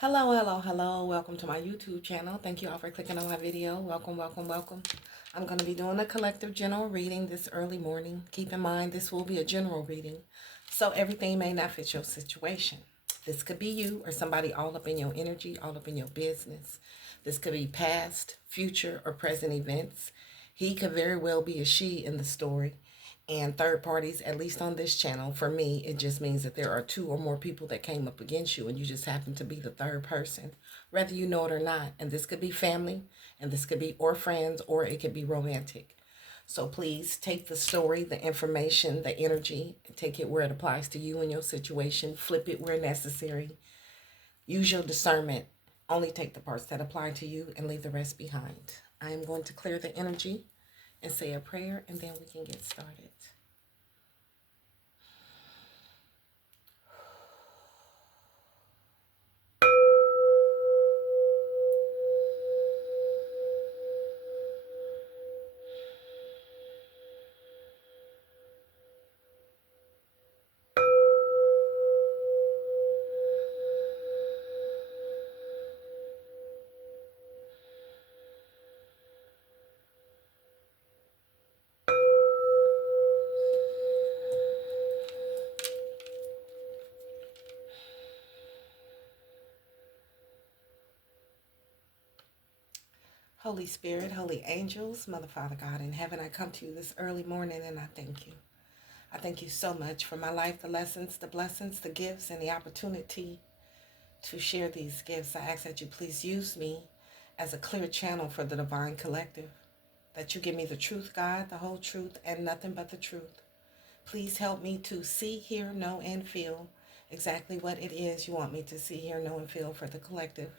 Hello, hello, hello. Welcome to my YouTube channel. Thank you all for clicking on my video. Welcome, welcome, welcome. I'm going to be doing a collective general reading this early morning. Keep in mind, this will be a general reading, so everything may not fit your situation. This could be you or somebody all up in your energy, all up in your business. This could be past, future, or present events. He could very well be a she in the story. And third parties, at least on this channel, for me, it just means that there are two or more people that came up against you and you just happen to be the third person, whether you know it or not. And this could be family, and this could be or friends, or it could be romantic. So please take the story, the information, the energy, and take it where it applies to you and your situation. Flip it where necessary. Use your discernment. Only take the parts that apply to you and leave the rest behind. I am going to clear the energy and say a prayer, and then we can get started. Holy Spirit, holy angels, Mother, Father, God in heaven, I come to you this early morning and I thank you. I thank you so much for my life, the lessons, the blessings, the gifts, and the opportunity to share these gifts. I ask that you please use me as a clear channel for the divine collective, that you give me the truth, God, the whole truth, and nothing but the truth. Please help me to see, hear, know, and feel exactly what it is you want me to see, hear, know, and feel for the collective.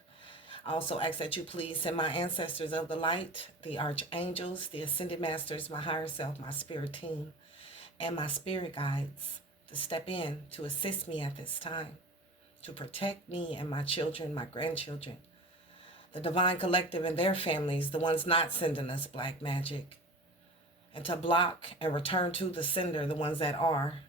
I also ask that you please send my ancestors of the light, the archangels, the ascended masters, my higher self, my spirit team, and my spirit guides to step in to assist me at this time, to protect me and my children, my grandchildren, the divine collective and their families, the ones not sending us black magic, and to block and return to the sender, the ones that are,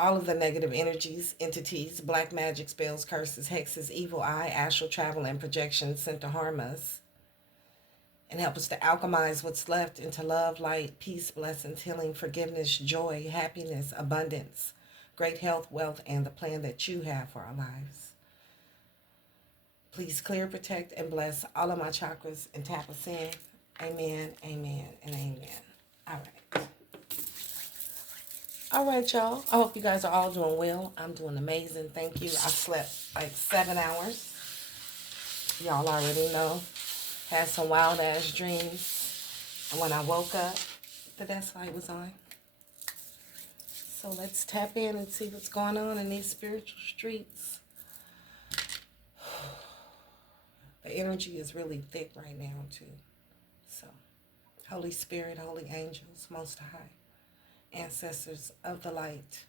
all of the negative energies, entities, black magic, spells, curses, hexes, evil eye, astral travel, and projections sent to harm us and help us to alchemize what's left into love, light, peace, blessings, healing, forgiveness, joy, happiness, abundance, great health, wealth, and the plan that you have for our lives. Please clear, protect, and bless all of my chakras and tap us in. Amen, amen, and amen. All right. All right, y'all. I hope you guys are all doing well. I'm doing amazing. Thank you. I slept like 7 hours. Y'all already know. Had some wild ass dreams. And when I woke up, the desk light was on. So let's tap in and see what's going on in these spiritual streets. The energy is really thick right now, too. So, Holy Spirit, holy angels, Most High, ancestors of the light,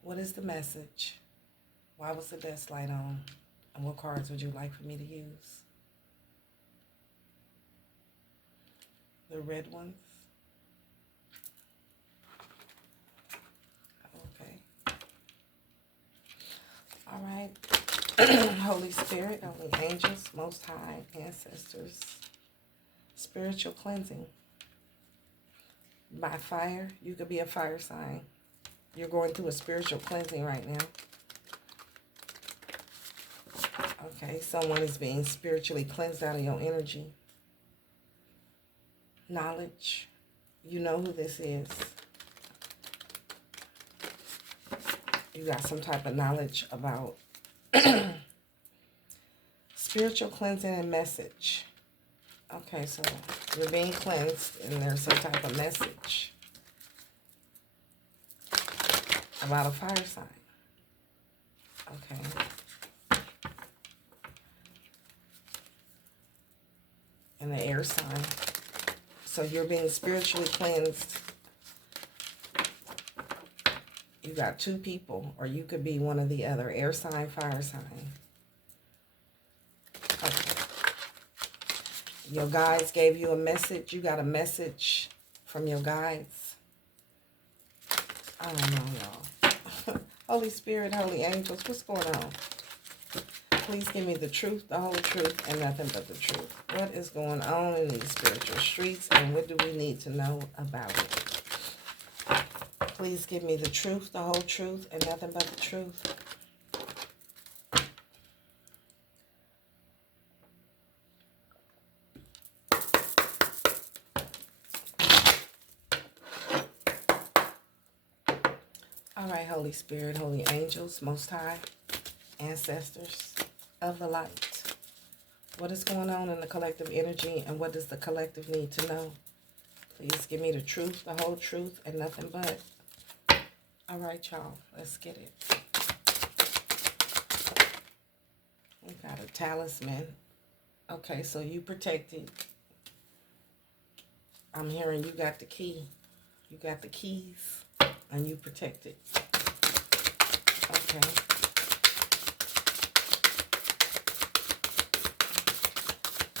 what is the message? Why was the desk light on? And what cards would you like for me to use? The red ones? Okay. All right. Holy Spirit, holy angels, Most High, ancestors, spiritual cleansing. By fire, you could be a fire sign. You're going through a spiritual cleansing right now. Okay, someone is being spiritually cleansed out of your energy. Knowledge. You know who this is. You got some type of knowledge about spiritual cleansing and message. Okay, so you're being cleansed and there's some type of message about a fire sign. Okay. And the air sign. So you're being spiritually cleansed. You got two people, or you could be one or the other. Air sign, fire sign. Okay. Your guides gave you a message. You got a message from your guides. I don't know, y'all. Holy Spirit, holy angels, what's going on? Please give me the truth, the whole truth, and nothing but the truth. What is going on in these spiritual streets, and what do we need to know about it? Please give me the truth, the whole truth, and nothing but the truth. All right, Holy Spirit, holy angels, Most High, ancestors of the light. What is going on in the collective energy, and what does the collective need to know? Please give me the truth, the whole truth, and nothing but. All right, y'all, let's get it. We got a talisman. Okay, so you protected. I'm hearing you got the key. You got the keys, and you protected. Okay.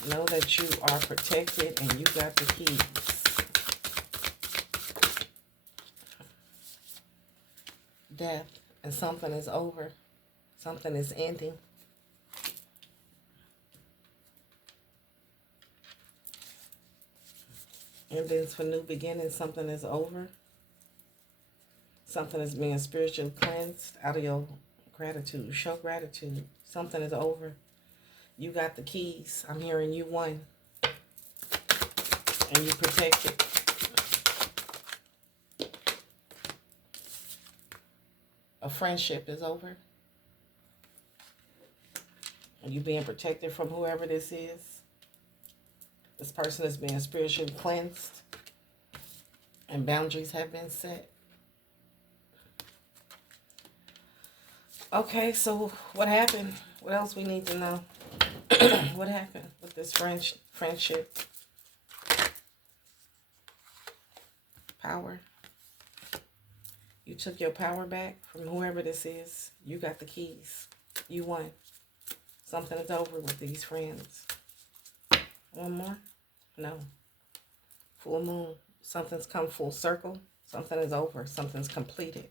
Know that you are protected and you got the keys. Death, and something is over. Something is ending. Endings for new beginnings. Something is over. Something is being spiritually cleansed out of your gratitude. Show gratitude. Something is over. You got the keys. I'm hearing you won. And you protected. A friendship is over. And you being protected from whoever this is. This person is being spiritually cleansed. And boundaries have been set. Okay, so what happened? What else we need to know? What happened with this friendship? Power. You took your power back from whoever this is. You got the keys. You won. Something is over with these friends. One more? No. Full moon. Something's come full circle. Something is over. Something's completed.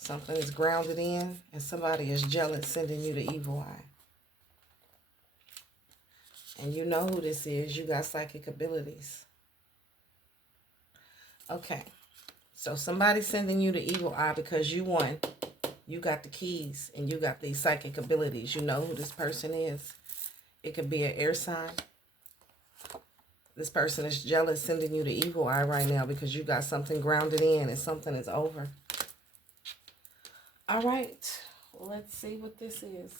Something is grounded in, and somebody is jealous, sending you the evil eye. And you know who this is. You got psychic abilities. Okay. So somebody's sending you the evil eye because you won. You got the keys, and you got these psychic abilities. You know who this person is. It could be an air sign. This person is jealous, sending you the evil eye right now because you got something grounded in, and something is over. All right, well, let's see what this is.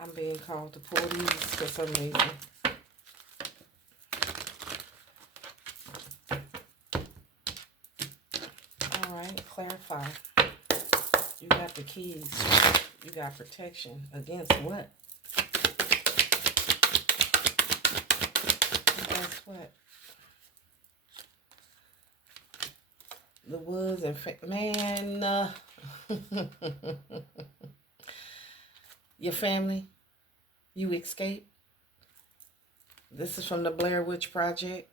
I'm being called to pull these for some reason. All right, clarify. You got the keys. You got protection. Against what? Guess what? The woods and man, your family, you escape. This is from the Blair Witch Project.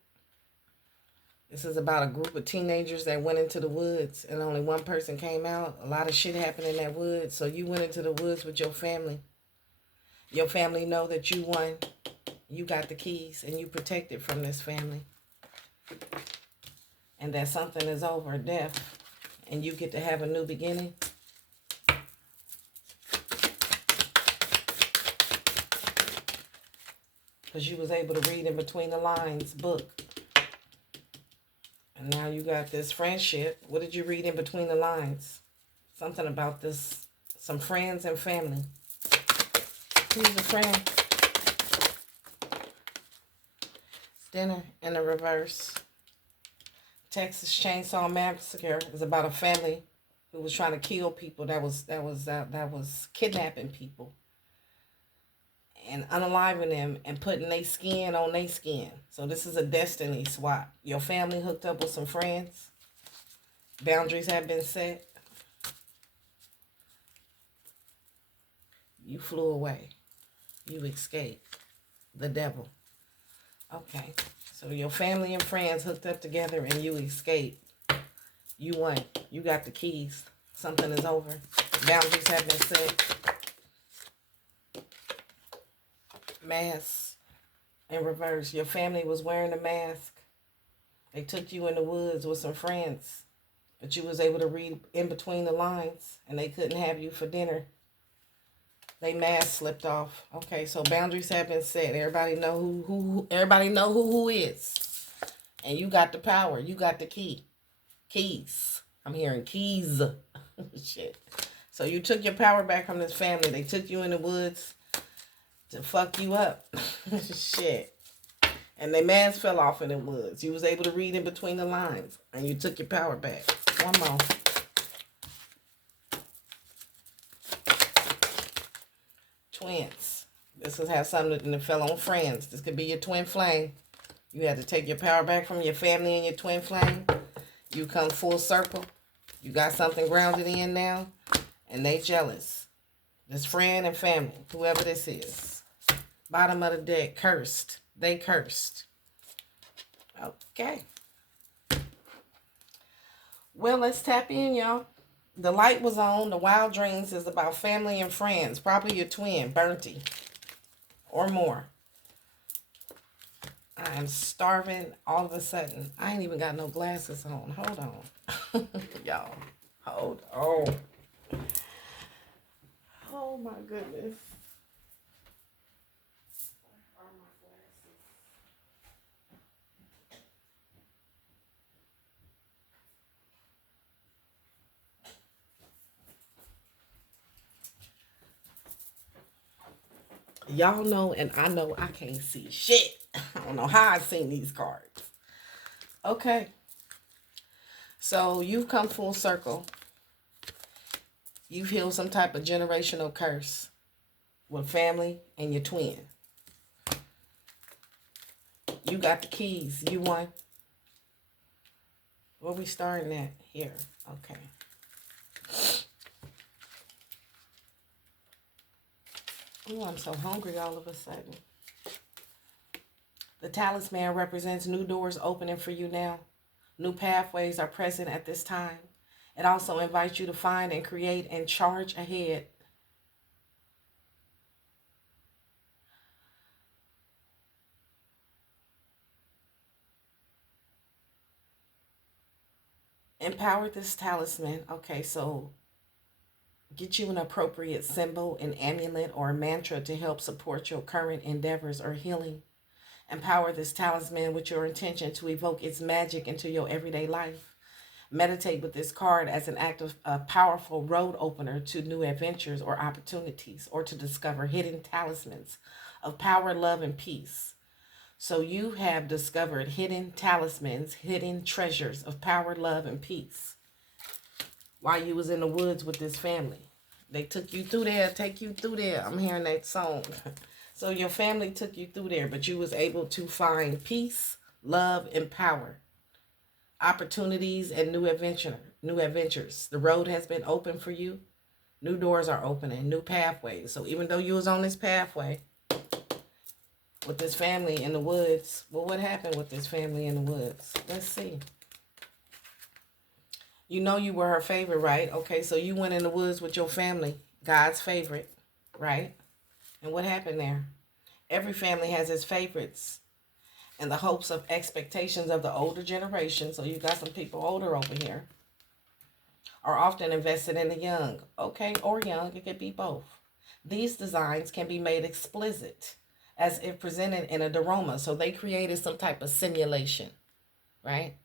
This is about a group of teenagers that went into the woods and only one person came out. A lot of shit happened in that woods. So you went into the woods with your family. Your family know that you won. You got the keys and you protected from this family. And that something is over, death. And you get to have a new beginning. Because you was able to read in between the lines, book. And now you got this friendship. What did you read in between the lines? Something about this, some friends and family. Who's a friend? Dinner in the reverse. Texas Chainsaw Massacre is about a family who was trying to kill people that was kidnapping people and unaliving them and putting their skin on their skin. So this is a destiny swap. Your family hooked up with some friends. Boundaries have been set. You flew away. You escaped. The devil. Okay. So your family and friends hooked up together and you escaped. You won. You got the keys. Something is over. Boundaries have been set. Mask in reverse. Your family was wearing a mask. They took you in the woods with some friends. But you was able to read in between the lines. And they couldn't have you for dinner. They mask slipped off. Okay, so boundaries have been set. Everybody know who everybody know who is. And you got the power. You got the key. Keys. I'm hearing keys. Shit. So you took your power back from this family. They took you in the woods to fuck you up. Shit. And their mask fell off in the woods. You was able to read in between the lines. And you took your power back. One more. Twins. This has had something that fell on friends. This could be your twin flame. You had to take your power back from your family and your twin flame. You come full circle. You got something grounded in now. And they jealous. This friend and family, whoever this is. Bottom of the deck, cursed. They cursed. Okay. Well, let's tap in, y'all. The light was on. The wild dreams is about family and friends. Probably your twin, Burnty. Or more. I am starving all of a sudden. I ain't even got no glasses on. Hold on. Y'all. Hold on. Oh my goodness. Where are my glasses? Y'all know and I know I can't see shit. I don't know how I've seen these cards. Okay. So you've come full circle. You've healed some type of generational curse with family and your twin. You got the keys. You won. Where we starting at? Here. Okay. Oh, I'm so hungry all of a sudden. The talisman represents new doors opening for you now. New pathways are present at this time. It also invites you to find and create and charge ahead. Empower this talisman. Okay, so get you an appropriate symbol, an amulet, or a mantra to help support your current endeavors or healing. Empower this talisman with your intention to evoke its magic into your everyday life. Meditate with this card as an act of a powerful road opener to new adventures or opportunities, or to discover hidden talismans of power, love, and peace. So you have discovered hidden talismans, hidden treasures of power, love, and peace while you was in the woods with this family. They took you through there, take you through there. I'm hearing that song. So your family took you through there, but you was able to find peace, love, and power, opportunities, and new adventures. The road has been open for you. New doors are opening, new pathways. So even though you was on this pathway with this family in the woods, well, what happened with this family in the woods? Let's see. You know you were her favorite, right? Okay, so you went in the woods with your family, God's favorite, right? And what happened there? Every family has its favorites and the hopes of expectations of the older generation. So you got some people older over here are often invested in the young. Okay, or young, it could be both. These designs can be made explicit as if presented in a diorama. So they created some type of simulation, right?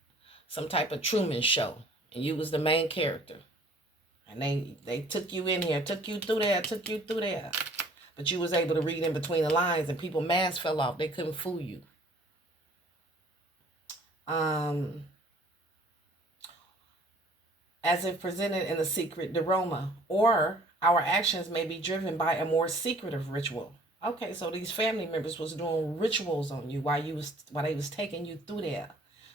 Some type of Truman Show. And you was the main character. And they took you in here, took you through there. But you was able to read in between the lines and people masks fell off. They couldn't fool you. As if presented in a secret diorama. Or our actions may be driven by a more secretive ritual. Okay, so these family members was doing rituals on you while they was taking you through there,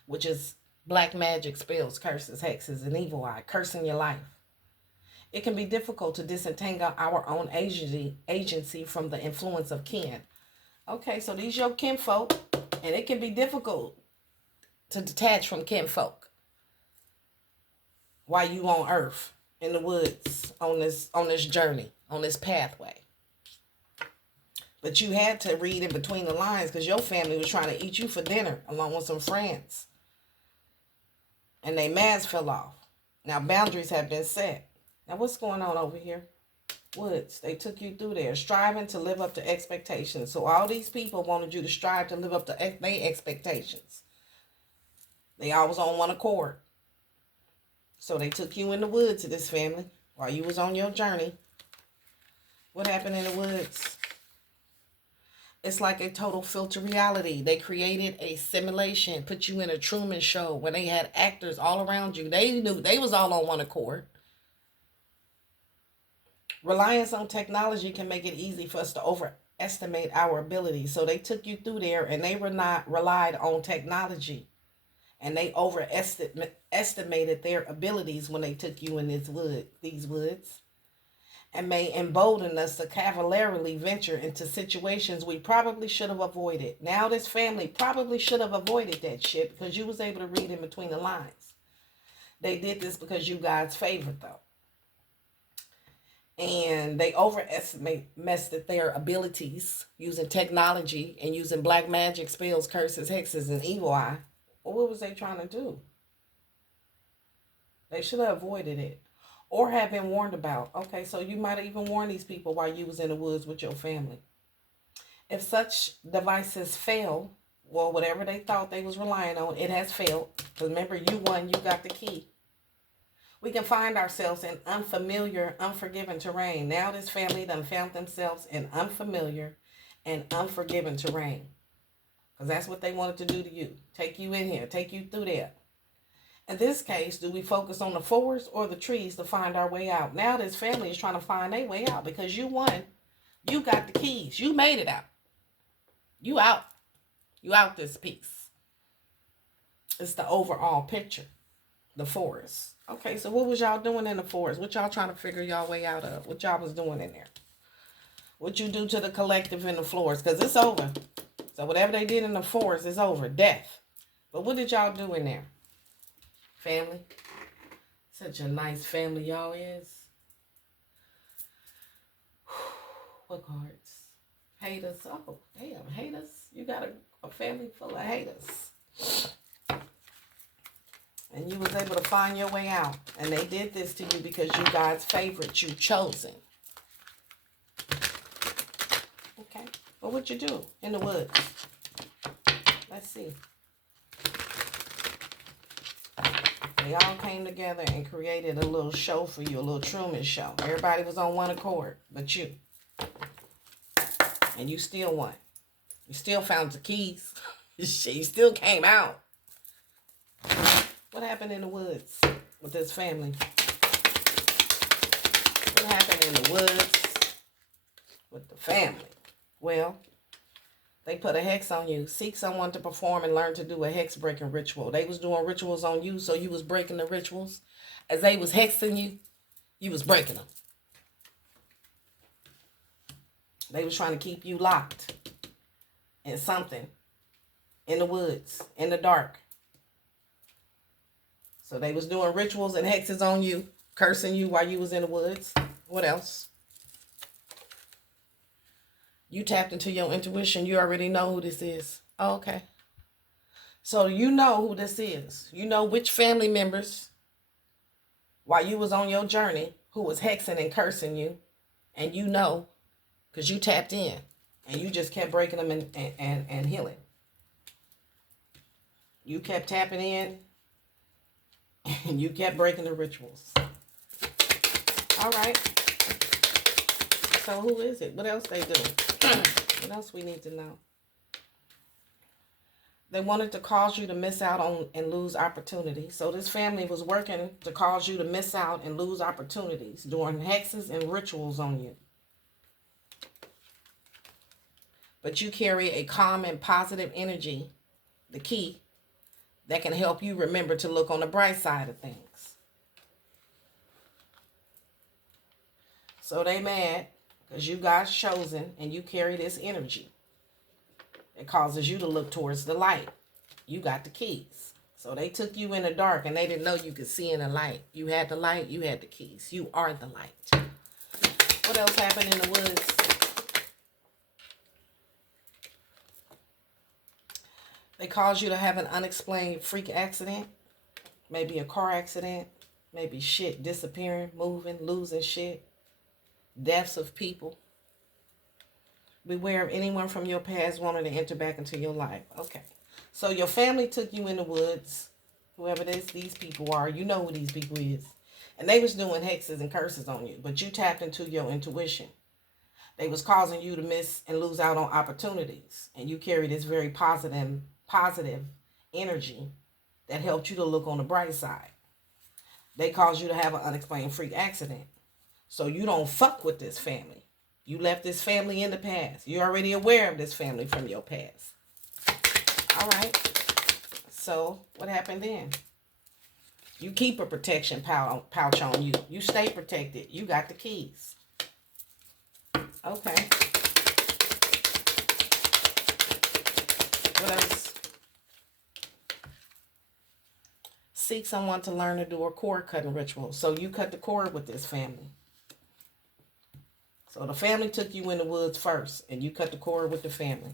which is black magic, spells, curses, hexes, and evil eye, cursing your life. It can be difficult to disentangle our own agency from the influence of kin. Okay, so these your kinfolk, and it can be difficult to detach from kinfolk while you on earth in the woods on this journey, on this pathway. But you had to read in between the lines because your family was trying to eat you for dinner along with some friends. And they masks fell off. Now boundaries have been set. Now what's going on over here? Woods. They took you through there, striving to live up to expectations. So all these people wanted you to strive to live up to their expectations. They always on one accord. So they took you in the woods to this family while you was on your journey. What happened in the woods? It's like a total filter reality. They created a simulation, put you in a Truman Show when they had actors all around you. They knew they was all on one accord. Reliance on technology can make it easy for us to overestimate our abilities. So they took you through there and they were not relied on technology. And they overestimated their abilities when they took you in these woods. And may embolden us to cavalierly venture into situations we probably should have avoided. Now this family probably should have avoided that shit because you was able to read in between the lines. They did this because you God's favorite though. And they overestimated their abilities using technology and using black magic, spells, curses, hexes, and evil eye. Well, what was they trying to do? They should have avoided it. Or have been warned about. Okay, so you might have even warned these people while you was in the woods with your family. If such devices fail, well, whatever they thought they was relying on, it has failed. Because remember, you won, you got the key. We can find ourselves in unfamiliar, unforgiving terrain. Now this family done found themselves in unfamiliar and unforgiving terrain. Because that's what they wanted to do to you. Take you in here, take you through there. In this case, do we focus on the forest or the trees to find our way out? Now this family is trying to find their way out because you won. You got the keys. You made it out. You out. You out this piece. It's the overall picture. The forest. Okay, so what was y'all doing in the forest? What y'all trying to figure y'all way out of? What y'all was doing in there? What you do to the collective in the forest? Because it's over. So whatever they did in the forest is over. Death. But what did y'all do in there? Family. Such a nice family y'all is. What cards? Haters. Oh, damn. Haters. You got a family full of haters. And you was able to find your way out. And they did this to you because you God's favorite. You chosen. Okay. Well, what you do in the woods? Let's see. They all came together and created a little show for you, a little Truman Show. Everybody was on one accord, but you. And you still won. You still found the keys. You still came out. What happened in the woods with this family? What happened in the woods with the family? Well, they put a hex on you. Seek someone to perform and learn to do a hex breaking ritual. They was doing rituals on you, so you was breaking the rituals. As they was hexing you, you was breaking them. They was trying to keep you locked in something in the woods, in the dark. So they was doing rituals and hexes on you, cursing you while you was in the woods. What else? You tapped into your intuition. You already know who this is. Oh, okay. So you know who this is. You know which family members, while you was on your journey, who was hexing and cursing you. And you know, because you tapped in. And you just kept breaking them and healing. You kept tapping in. And you kept breaking the rituals. All right. So who is it? What else they do? What else we need to know? They wanted to cause you to miss out on and lose opportunities. So this family was working to cause you to miss out and lose opportunities, doing hexes and rituals on you. But you carry a calm and positive energy, the key, that can help you remember to look on the bright side of things. So they mad because you got chosen and you carry this energy. It causes you to look towards the light. You got the keys. So they took you in the dark and they didn't know you could see in the light. You had the light, you had the keys. You are the light. What else happened in the woods? They caused you to have an unexplained freak accident. Maybe a car accident. Maybe shit disappearing, moving, losing shit. Deaths of people. Beware of anyone from your past wanting to enter back into your life. Okay. So your family took you in the woods. Whoever these people are, you know who these people is. And they was doing hexes and curses on you. But you tapped into your intuition. They was causing you to miss and lose out on opportunities. And you carry this very positive energy that helped you to look on the bright side. They caused you to have an unexplained freak accident. So you don't fuck with this family. You left this family in the past. You're already aware of this family from your past. All right. So what happened then? You keep a protection pouch on you. You stay protected. You got the keys. Okay. What else? Seek someone to learn to do a cord cutting ritual. So you cut the cord with this family. So the family took you in the woods first, and you cut the cord with the family.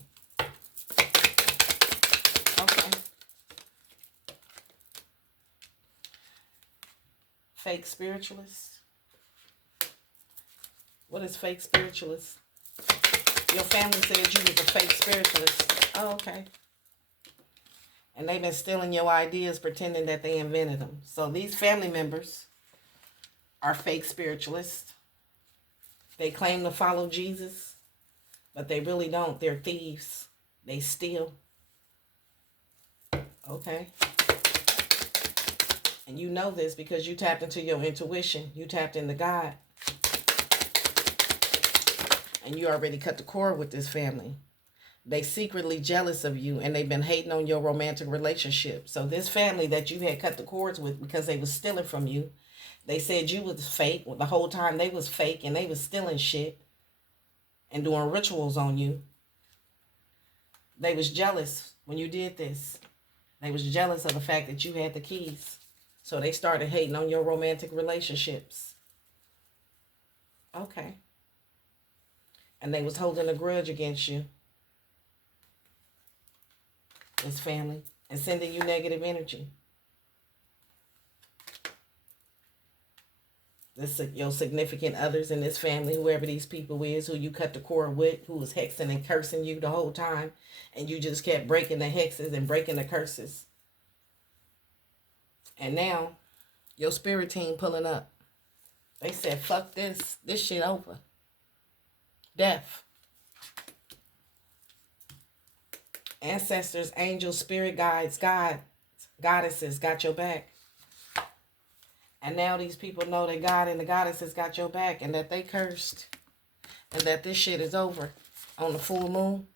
Okay. Fake spiritualist. What is fake spiritualist? Your family said you was a fake spiritualist. Oh, okay. And they've been stealing your ideas, pretending that they invented them. So these family members are fake spiritualists. They claim to follow Jesus, but they really don't. They're thieves. They steal. Okay. And you know this because you tapped into your intuition. You tapped into God. And you already cut the cord with this family. They secretly jealous of you, and they've been hating on your romantic relationship. So this family that you had cut the cords with because they was stealing from you, they said you was fake. The whole time they was fake and they was stealing shit and doing rituals on you. They was jealous when you did this. They was jealous of the fact that you had the keys. So they started hating on your romantic relationships. Okay. And they was holding a grudge against you. This family. And sending you negative energy. Your significant others in this family, whoever these people is, who you cut the cord with, who was hexing and cursing you the whole time, and you just kept breaking the hexes and breaking the curses. And now, your spirit team pulling up. They said, fuck this. This shit over. Death. Ancestors, angels, spirit guides, goddesses got your back. And now these people know that God and the goddesses got your back and that they cursed. And that this shit is over on the full moon.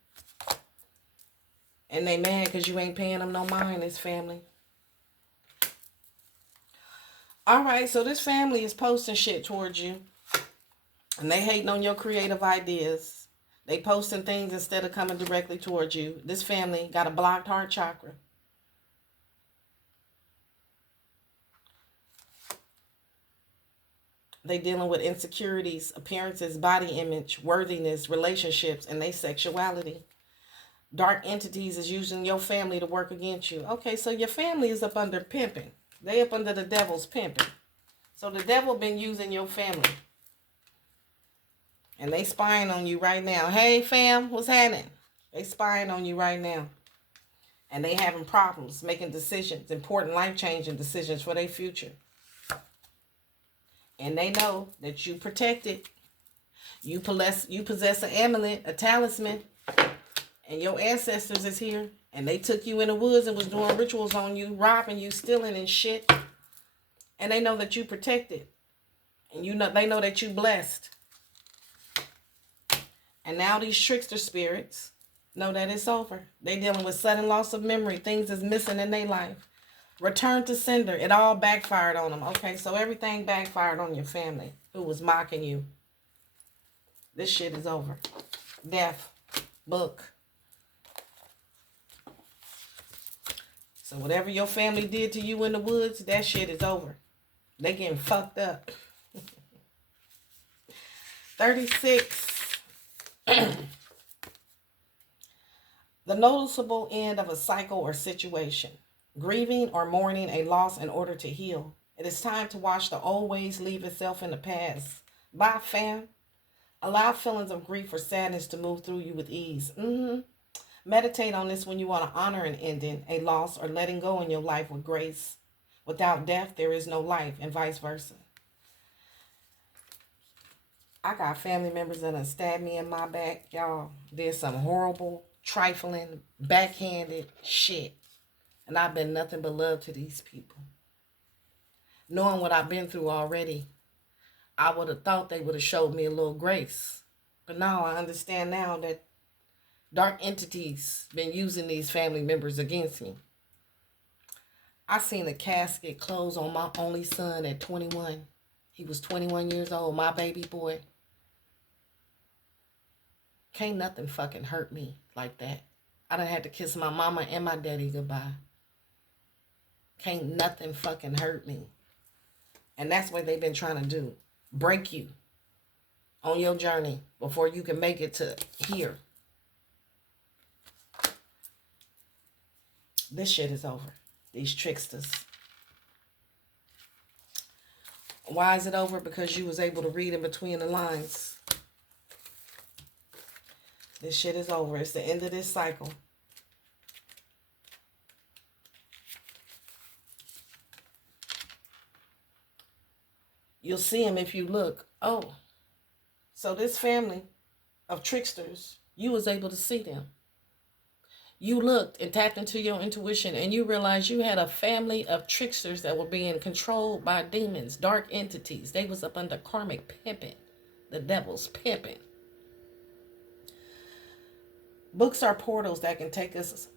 And they mad because you ain't paying them no mind, this family. Alright, so this family is posting shit towards you. And they hating on your creative ideas. They posting things instead of coming directly towards you. This family got a blocked heart chakra. They dealing with insecurities, appearances, body image, worthiness, relationships, and their sexuality. Dark entities is using your family to work against you. Okay, so your family is up under pimping. They up under the devil's pimping. So the devil been using your family. And they spying on you right now. Hey, fam, what's happening? They spying on you right now. And they having problems making decisions, important life-changing decisions for their future. And they know that you protected. You possess an amulet, a talisman. And your ancestors is here. And they took you in the woods and was doing rituals on you, robbing you, stealing and shit. And they know that you protected. And they know that you blessed. And now these trickster spirits know that it's over. They dealing with sudden loss of memory. Things is missing in their life. Return to sender. It all backfired on them. Okay, so everything backfired on your family who was mocking you. This shit is over. Death. Book. So whatever your family did to you in the woods, that shit is over. They getting fucked up. 36. The noticeable end of a cycle or situation. Grieving or mourning a loss in order to heal. It is time to watch the old ways leave itself in the past. Bye, fam. Allow feelings of grief or sadness to move through you with ease. Meditate on this when you want to honor an ending, a loss, or letting go in your life with grace. Without death, there is no life, and vice versa. I got family members that have stabbed me in my back, y'all. Did some horrible, trifling, backhanded shit. And I've been nothing but love to these people. Knowing what I've been through already, I would have thought they would have showed me a little grace. But now I understand now that dark entities been using these family members against me. I seen a casket close on my only son at 21. He was 21 years old, my baby boy. Can't nothing fucking hurt me like that. I done had to kiss my mama and my daddy goodbye. Can't nothing fucking hurt me. And that's what they've been trying to do. Break you on your journey before you can make it to here. This shit is over. These tricksters. Why is it over? Because you was able to read in between the lines. This shit is over. It's the end of this cycle. You'll see him if you look. Oh, so this family of tricksters, you was able to see them. You looked and tapped into your intuition and you realized you had a family of tricksters that were being controlled by demons, dark entities. They was up under karmic pimping, the devil's pimping. Books are portals that can take us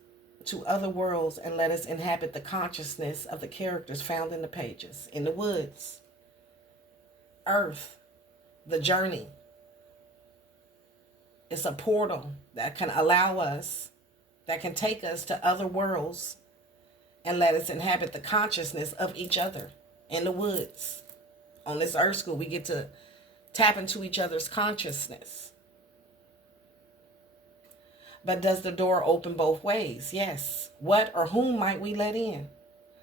to other worlds and let us inhabit the consciousness of the characters found in the pages. In the woods, Earth, the journey. It's a portal that can allow us, that can take us to other worlds and let us inhabit the consciousness of each other in the woods. On this Earth School, we get to tap into each other's consciousness. But does the door open both ways? Yes. What or whom might we let in?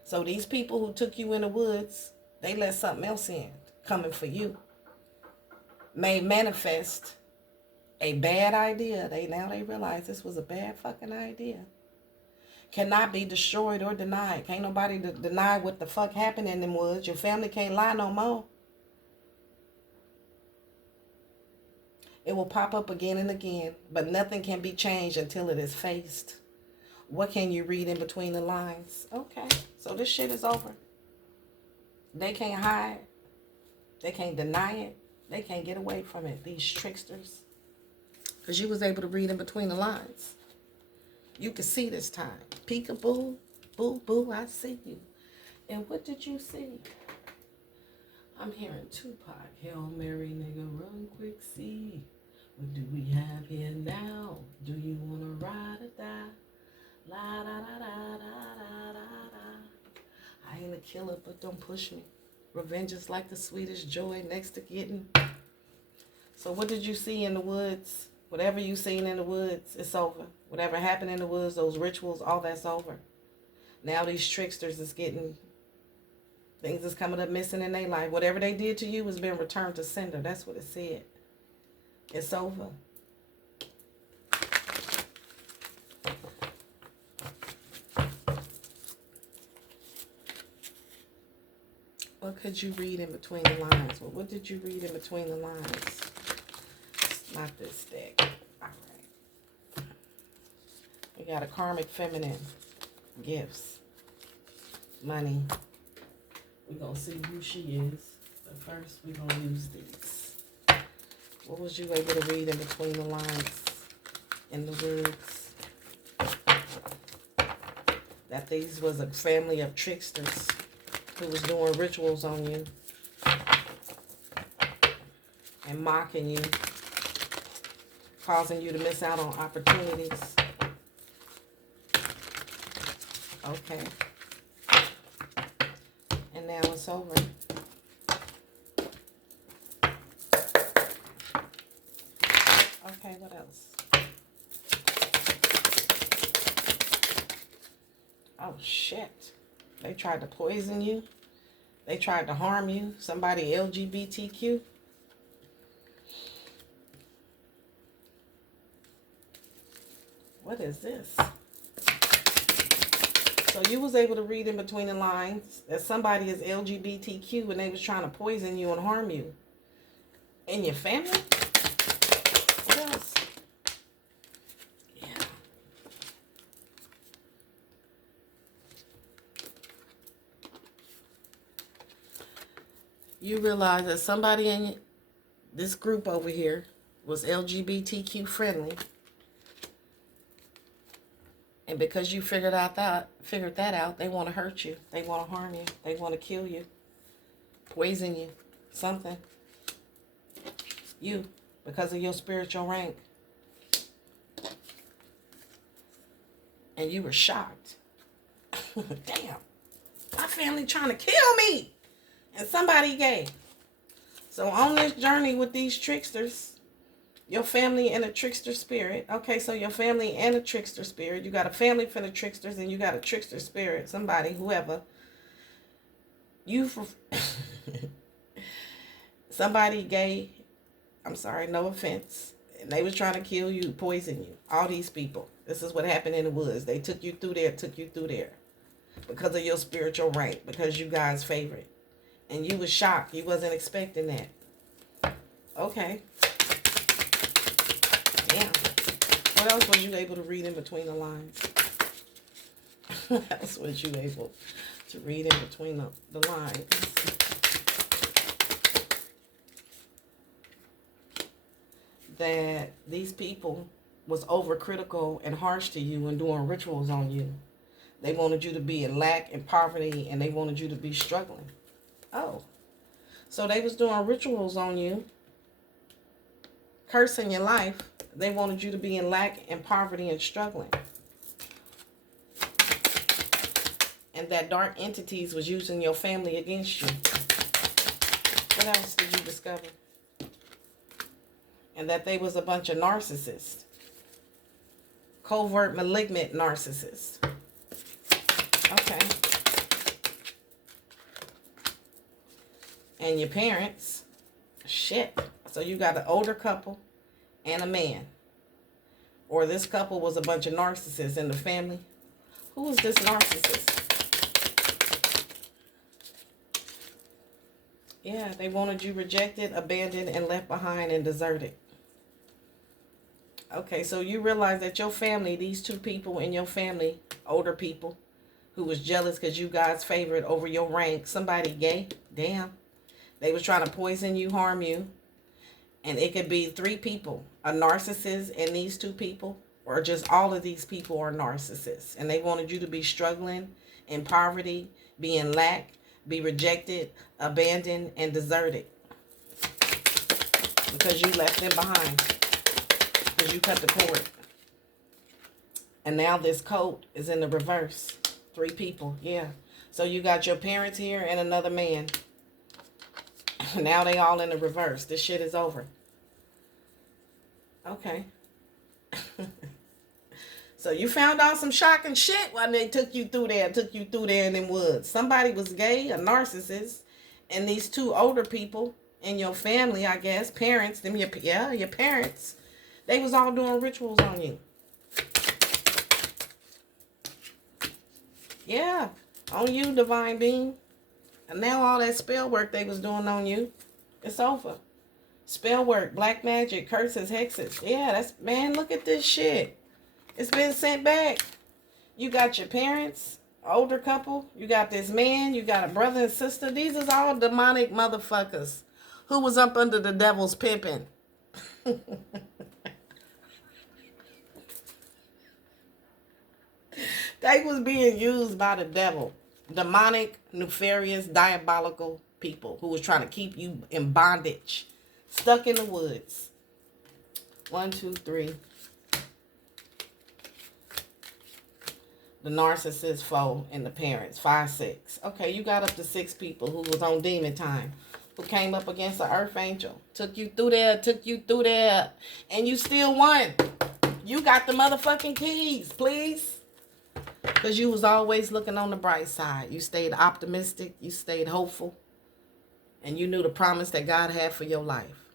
So these people who took you in the woods, they let something else in, coming for you. May manifest a bad idea. Now they realize this was a bad fucking idea. Cannot be destroyed or denied. Can't nobody deny what the fuck happened in them woods. Your family can't lie no more. It will pop up again and again, but nothing can be changed until it is faced. What can you read in between the lines? Okay, so this shit is over. They can't hide. They can't deny it. They can't get away from it, these tricksters. Because you was able to read in between the lines. You could see this time. Peekaboo, boo, boo, I see you. And what did you see? I'm hearing Tupac. Hail Mary, nigga, run quick, see. What do we have here now? Do you want to ride or die? La da da da da da da da. I ain't a killer, but don't push me. Revenge is like the sweetest joy next to getting. So what did you see in the woods? Whatever you seen in the woods, it's over. Whatever happened in the woods, those rituals, all that's over. Now these tricksters is getting, things is coming up missing in their life. Whatever they did to you has been returned to sender. That's what it said. It's over. What could you read in between the lines? Well, what did you read in between the lines? It's not this deck. All right. We got a karmic feminine. Gifts. Money. We're going to see who she is. But first, we're going to use these. What was you able to read in between the lines in the woods? That these was a family of tricksters who was doing rituals on you and mocking you, causing you to miss out on opportunities. Okay. And now it's over. Okay, what else? Oh, shit. They tried to poison you. They tried to harm you. Somebody LGBTQ. What is this? So you was able to read in between the lines that somebody is LGBTQ and they was trying to poison you and harm you. In your family? What else? Yeah. You realize that somebody in this group over here was LGBTQ friendly. And because you figured that out, they want to hurt you. They want to harm you. They want to kill you. Poison you. Something. You. Because of your spiritual rank. And you were shocked. Damn. My family trying to kill me. And somebody gay. So on this journey with these tricksters, your family and a trickster spirit. Okay, so your family and a trickster spirit. You got a family for the tricksters and you got a trickster spirit. Somebody, whoever. Somebody gay. I'm sorry, no offense. And they was trying to kill you, poison you. All these people. This is what happened in the woods. They took you through there. Because of your spiritual rank. Because you guys' favorite. And you was shocked. You wasn't expecting that. Okay. Yeah. What else was you able to read in between the lines? What else was you able to read in between the lines? That these people was overcritical and harsh to you and doing rituals on you. They wanted you to be in lack and poverty and they wanted you to be struggling. Oh. So they was doing rituals on you, cursing your life. They wanted you to be in lack and poverty and struggling. And that dark entities was using your family against you. What else did you discover? And that they was a bunch of narcissists. Covert, malignant narcissists. Okay. And your parents. Shit. So you got an older couple and a man. Or this couple was a bunch of narcissists in the family. Who was this narcissist? Yeah, they wanted you rejected, abandoned, and left behind and deserted. Okay, so you realize that your family, these two people in your family, older people, who was jealous because you guys favored over your rank, somebody gay, damn. They was trying to poison you, harm you. And it could be 3 people, a narcissist and these 2 people, or just all of these people are narcissists. And they wanted you to be struggling in poverty, be in lack, be rejected, abandoned, and deserted. Because you left them behind. Because you cut the cord. And now this coat is in the reverse. 3 people, yeah. So you got your parents here and another man. Now they all in the reverse. This shit is over. Okay. So you found out some shocking shit when they took you through there in them woods. Somebody was gay, a narcissist, and these 2 older people in your family, I guess, parents, your parents, they was all doing rituals on you. Yeah, on you, divine being. And now all that spell work they was doing on you, it's over. Spell work, black magic, curses, hexes. Yeah, that's, man, look at this shit. It's been sent back. You got your parents, older couple. You got this man. You got a brother and sister. These is all demonic motherfuckers who was up under the devil's pimping. They was being used by the devil. Demonic, nefarious, diabolical people who was trying to keep you in bondage. Stuck in the woods. 1, 2, 3. the narcissist 4, and the parents 5, 6. Okay, you got up to 6 people who was on demon time, who came up against the earth angel, took you through there, and you still won. You got the motherfucking keys, please. Because you was always looking on the bright side. You stayed optimistic, you stayed hopeful, and you knew the promise that God had for your life.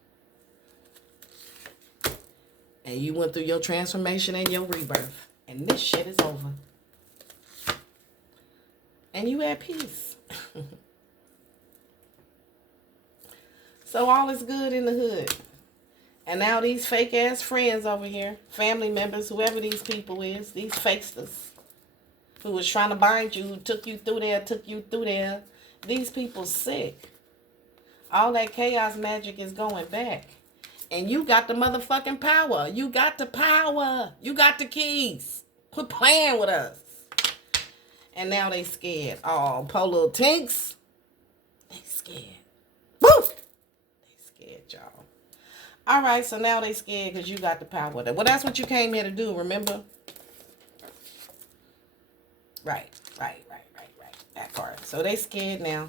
And you went through your transformation and your rebirth. And this shit is over. And you at peace. So all is good in the hood. And now these fake ass friends over here, family members, whoever these people is, these fakesters, who was trying to bind you, who took you through there, these people sick. All that chaos magic is going back. And you got the motherfucking power. You got the power. You got the keys. Quit playing with us. And now they scared. Oh, poor little tinks. They scared. Woo! They scared, y'all. All right, so now they scared because you got the power. Well, that's what you came here to do, remember? Right. That part. So they scared now.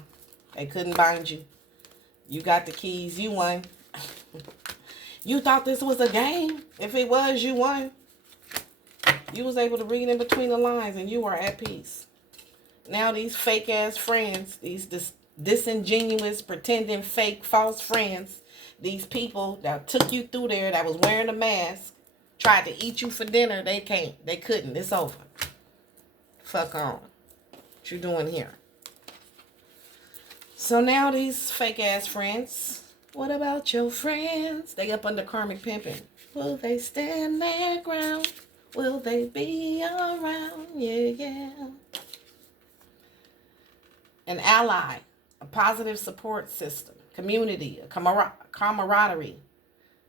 They couldn't bind you. You got the keys. You won. You thought this was a game. If it was, you won. You was able to read in between the lines and you were at peace. Now these fake ass friends, these disingenuous, pretending fake, false friends, these people that took you through there that was wearing a mask, tried to eat you for dinner, they can't. They couldn't. It's over. Fuck on. What you doing here? So now these fake ass friends, what about your friends? They up under karmic pimping. Will they stand their ground? Will they be around? Yeah. An ally, a positive support system, community, a camaraderie.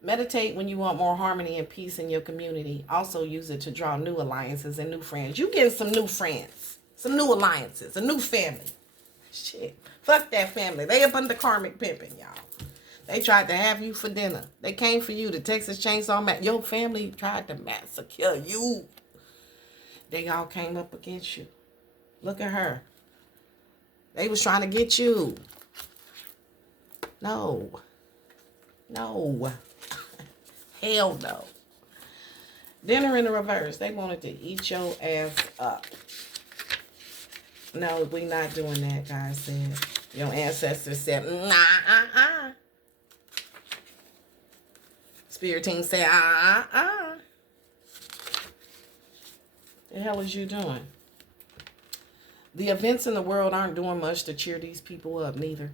Meditate when you want more harmony and peace in your community. Also use it to draw new alliances and new friends. You get some new friends, some new alliances, a new family. Shit. Fuck that family. They up under karmic pimping, y'all. They tried to have you for dinner. They came for you. The Texas Chainsaw Man. Your family tried to massacre you. They all came up against you. Look at her. They was trying to get you. No. Hell no. Dinner in the reverse. They wanted to eat your ass up. No, we not doing that, God said. Your ancestors said, nah, Spirit team said, The hell is you doing? The events in the world aren't doing much to cheer these people up, neither.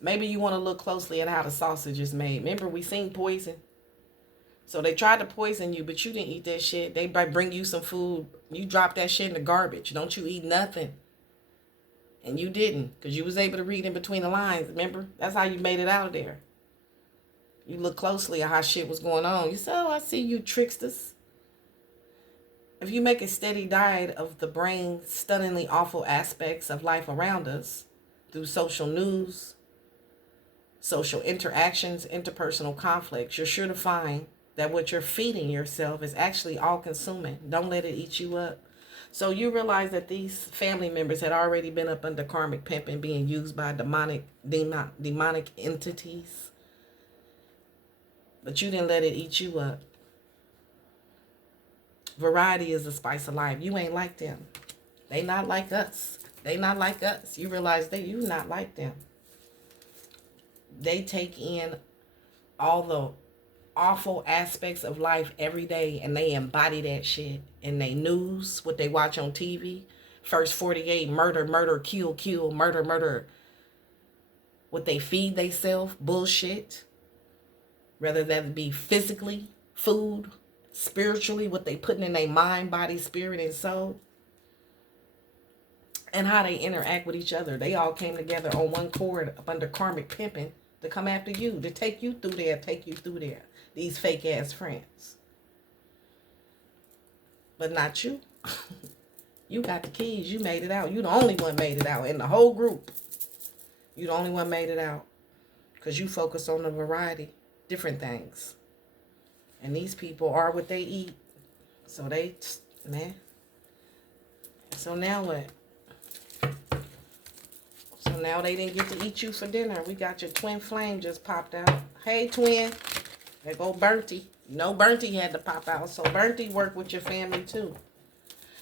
Maybe you want to look closely at how the sausage is made. Remember, we seen poison. So they tried to poison you, but you didn't eat that shit. They bring you some food. You drop that shit in the garbage. Don't you eat nothing. And you didn't, because you was able to read in between the lines, remember? That's how you made it out of there. You look closely at how shit was going on. You said, oh, I see you tricksters. If you make a steady diet of the brain's stunningly awful aspects of life around us, through social news, social interactions, interpersonal conflicts, you're sure to find that what you're feeding yourself is actually all-consuming. Don't let it eat you up. So you realize that these family members had already been up under karmic pimping, being used by demonic entities. But you didn't let it eat you up. Variety is the spice of life. You ain't like them. They not like us. They not like us. You realize you not like them. They take in all the awful aspects of life every day and they embody that shit in their news, what they watch on TV. First 48, murder, kill, murder. What they feed themselves, bullshit. Whether that be physically, food, spiritually, what they putting in their mind, body, spirit, and soul. And how they interact with each other. They all came together on one cord up under karmic pimping to come after you, to take you through there. These fake ass friends. But not you. You got the keys. You made it out. You the only one made it out in the whole group. You the only one made it out. Because you focus on the variety. Different things. And these people are what they eat. So they, man. So now what? So now they didn't get to eat you for dinner. We got your twin flame just popped out. Hey, twin. There go Bertie. You know Bertie had to pop out. So Bertie worked with your family too.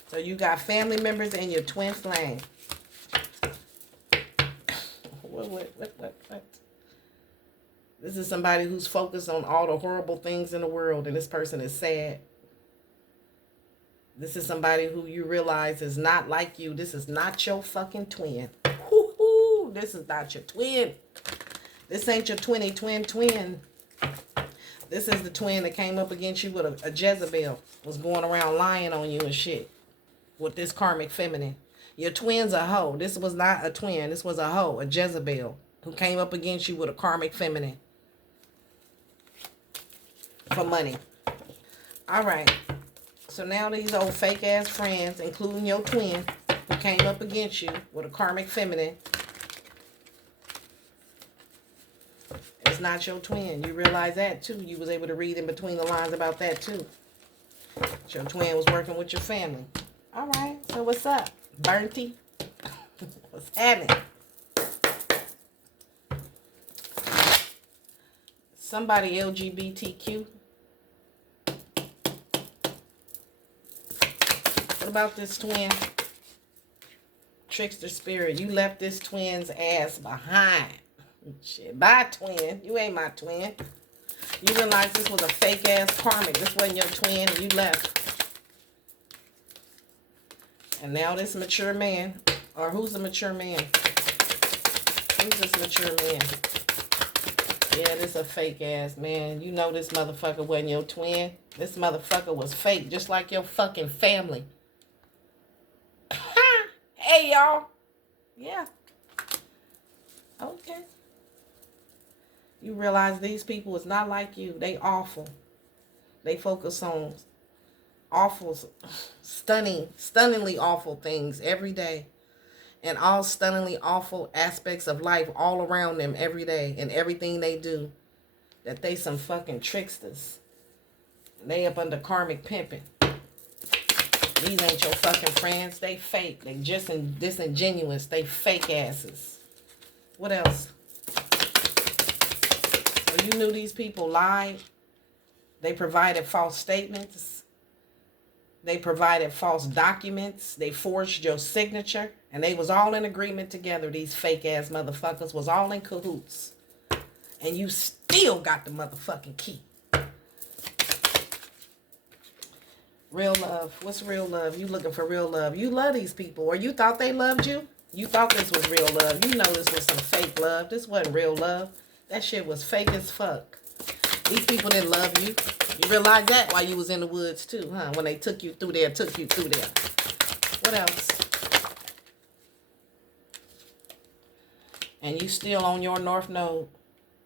So you got family members and your twin flame. What? This is somebody who's focused on all the horrible things in the world, and this person is sad. This is somebody who you realize is not like you. This is not your fucking twin. Woo-hoo. This is not your twin. This ain't your twin. This is the twin that came up against you with a Jezebel. Was going around lying on you and shit. With this karmic feminine. Your twin's a hoe. This was not a twin. This was a hoe, a Jezebel, who came up against you with a karmic feminine. For money. Alright. So now these old fake ass friends, including your twin, who came up against you with a karmic feminine, it's not your twin. You realize that too. You was able to read in between the lines about that too. Your twin was working with your family. Alright, so what's up? Bertie? What's happening? Somebody LGBTQ. What about this twin? Trickster spirit. You left this twin's ass behind. Shit. Bye, twin. You ain't my twin. You realize this was a fake ass karmic. This wasn't your twin and you left. And now this mature man, or who's the mature man? Who's this mature man? Yeah, this a fake ass man. You know this motherfucker wasn't your twin. This motherfucker was fake, just like your fucking family. Hey, y'all. Yeah. Okay. You realize these people is not like you. They awful. They focus on awful, stunningly awful things every day. And all stunningly awful aspects of life all around them every day. And everything they do. That they some fucking tricksters. They up under karmic pimping. These ain't your fucking friends. They fake. They just disingenuous. They fake asses. What else? So you knew these people lied. They provided false statements. They provided false documents. They forged your signature. And they was all in agreement together. These fake ass motherfuckers was all in cahoots. And you still got the motherfucking key. Real love. What's real love? You looking for real love. You love these people. Or you thought they loved you. You thought this was real love. You know this was some fake love. This wasn't real love. That shit was fake as fuck. These people didn't love you. You realize that while you was in the woods too, huh? When they took you through there. What else? And you still on your north node.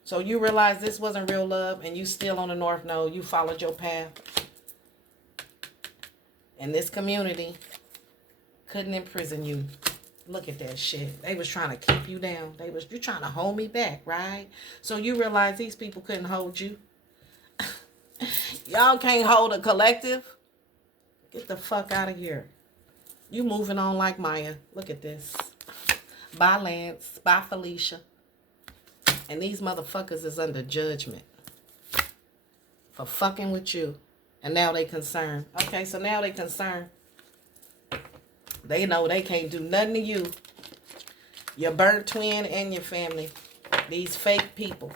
So you realize this wasn't real love and you still on the north node. You followed your path. And this community couldn't imprison you. Look at that shit. They was trying to keep you down. You're trying to hold me back, right? So you realize these people couldn't hold you. Y'all can't hold a collective. Get the fuck out of here. You moving on like Maya. Look at this. Bye, Lance. Bye, Felicia. And these motherfuckers is under judgment for fucking with you. And now they concerned. Okay, so now they concerned. They know they can't do nothing to you. Your burnt twin and your family. These fake people.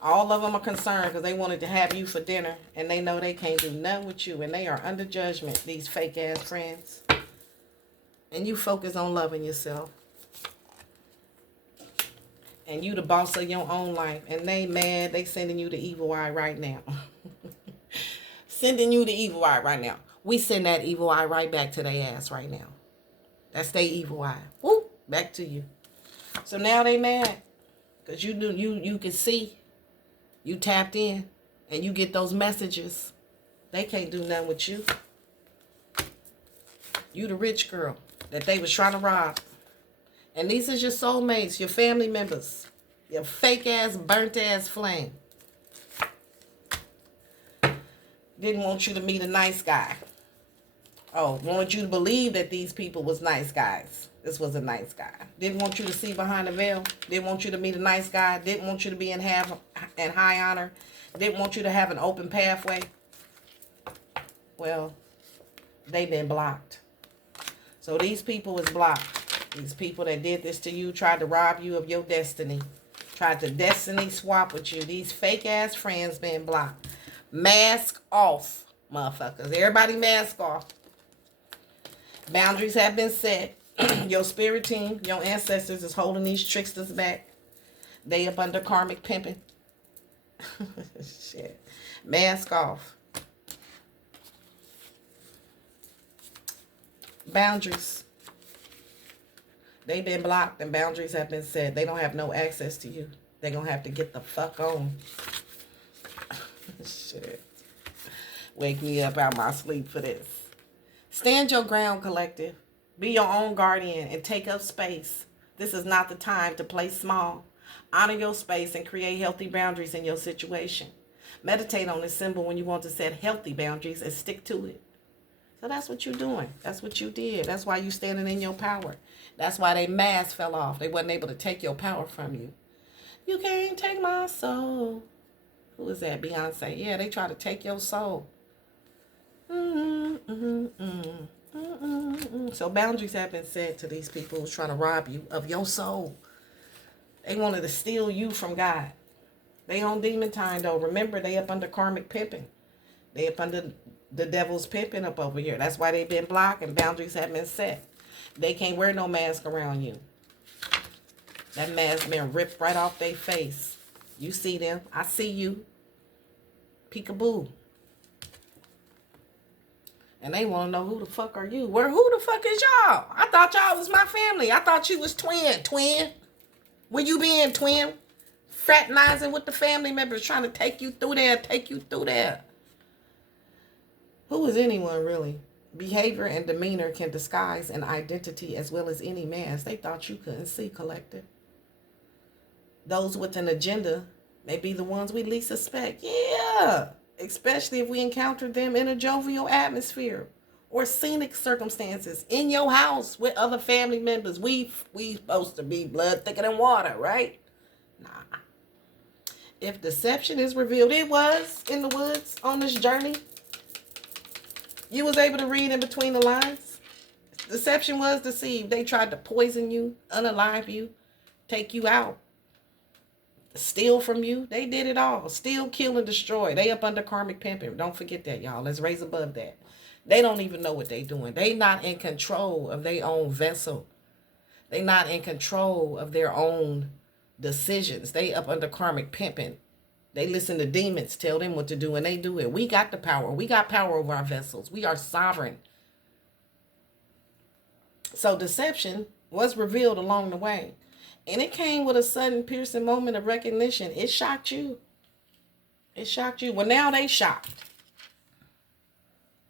All of them are concerned because they wanted to have you for dinner. And they know they can't do nothing with you. And they are under judgment, these fake ass friends. And you focus on loving yourself. And you the boss of your own life. And they mad. They sending you the evil eye right now. Sending you the evil eye right now. We send that evil eye right back to their ass right now. That's their evil eye. Woo! Back to you. So now they mad. Because you can see. You tapped in. And you get those messages. They can't do nothing with you. You the rich girl that they was trying to rob. And these is your soulmates, your family members. Your fake ass, burnt ass flame. Didn't want you to meet a nice guy. Oh, wanted you to believe that these people was nice guys. This was a nice guy. Didn't want you to see behind the veil. Didn't want you to meet a nice guy. Didn't want you to be in high honor. Didn't want you to have an open pathway. Well, they've been blocked. So these people was blocked. These people that did this to you tried to rob you of your destiny. Tried to destiny swap with you. These fake ass friends been blocked. Mask off, motherfuckers. Everybody mask off. Boundaries have been set. Your spirit team, your ancestors is holding these tricksters back. They up under karmic pimping. Shit. Mask off. Boundaries. They've been blocked and boundaries have been set. They don't have no access to you. They're going to have to get the fuck on. Shit. Wake me up out my sleep for this. Stand your ground, collective. Be your own guardian and take up space. This is not the time to play small. Honor your space and create healthy boundaries in your situation. Meditate on this symbol when you want to set healthy boundaries and stick to it. So that's what you're doing. That's what you did. That's why you're standing in your power. That's why they mask fell off. They wasn't able to take your power from you. You can't take my soul. Who is that? Beyonce. Yeah, they try to take your soul. So boundaries have been set to these people who's trying to rob you of your soul. They wanted to steal you from God. They on demon time though. Remember, they up under karmic pimping. They up under the devil's pimping up over here. That's why they've been blocked and boundaries have been set. They can't wear no mask around you. That mask been ripped right off their face. You see them. I see you. Peekaboo. And they want to know who the fuck are you? Who the fuck is y'all? I thought y'all was my family. I thought you was twin. Where you been, twin? Fraternizing with the family members, trying to take you through there. Who is anyone, really? Behavior and demeanor can disguise an identity as well as any mask. They thought you couldn't see, collective. Those with an agenda may be the ones we least suspect. Yeah. Especially if we encounter them in a jovial atmosphere or scenic circumstances in your house with other family members. We supposed to be blood thicker than water, right? Nah. If deception is revealed, it was in the woods on this journey. You was able to read in between the lines. Deception was deceived. They tried to poison you, unalive you, take you out. Steal from you. They did it all. Steal, kill, and destroy. They up under karmic pimping. Don't forget that, y'all. Let's raise above that. They don't even know what they doing. They not in control of their own vessel. They not in control of their own decisions. They up under karmic pimping. They listen to demons tell them what to do, and they do it. We got the power. We got power over our vessels. We are sovereign. So deception was revealed along the way. And it came with a sudden piercing moment of recognition. It shocked you. It shocked you. Well, now they shocked.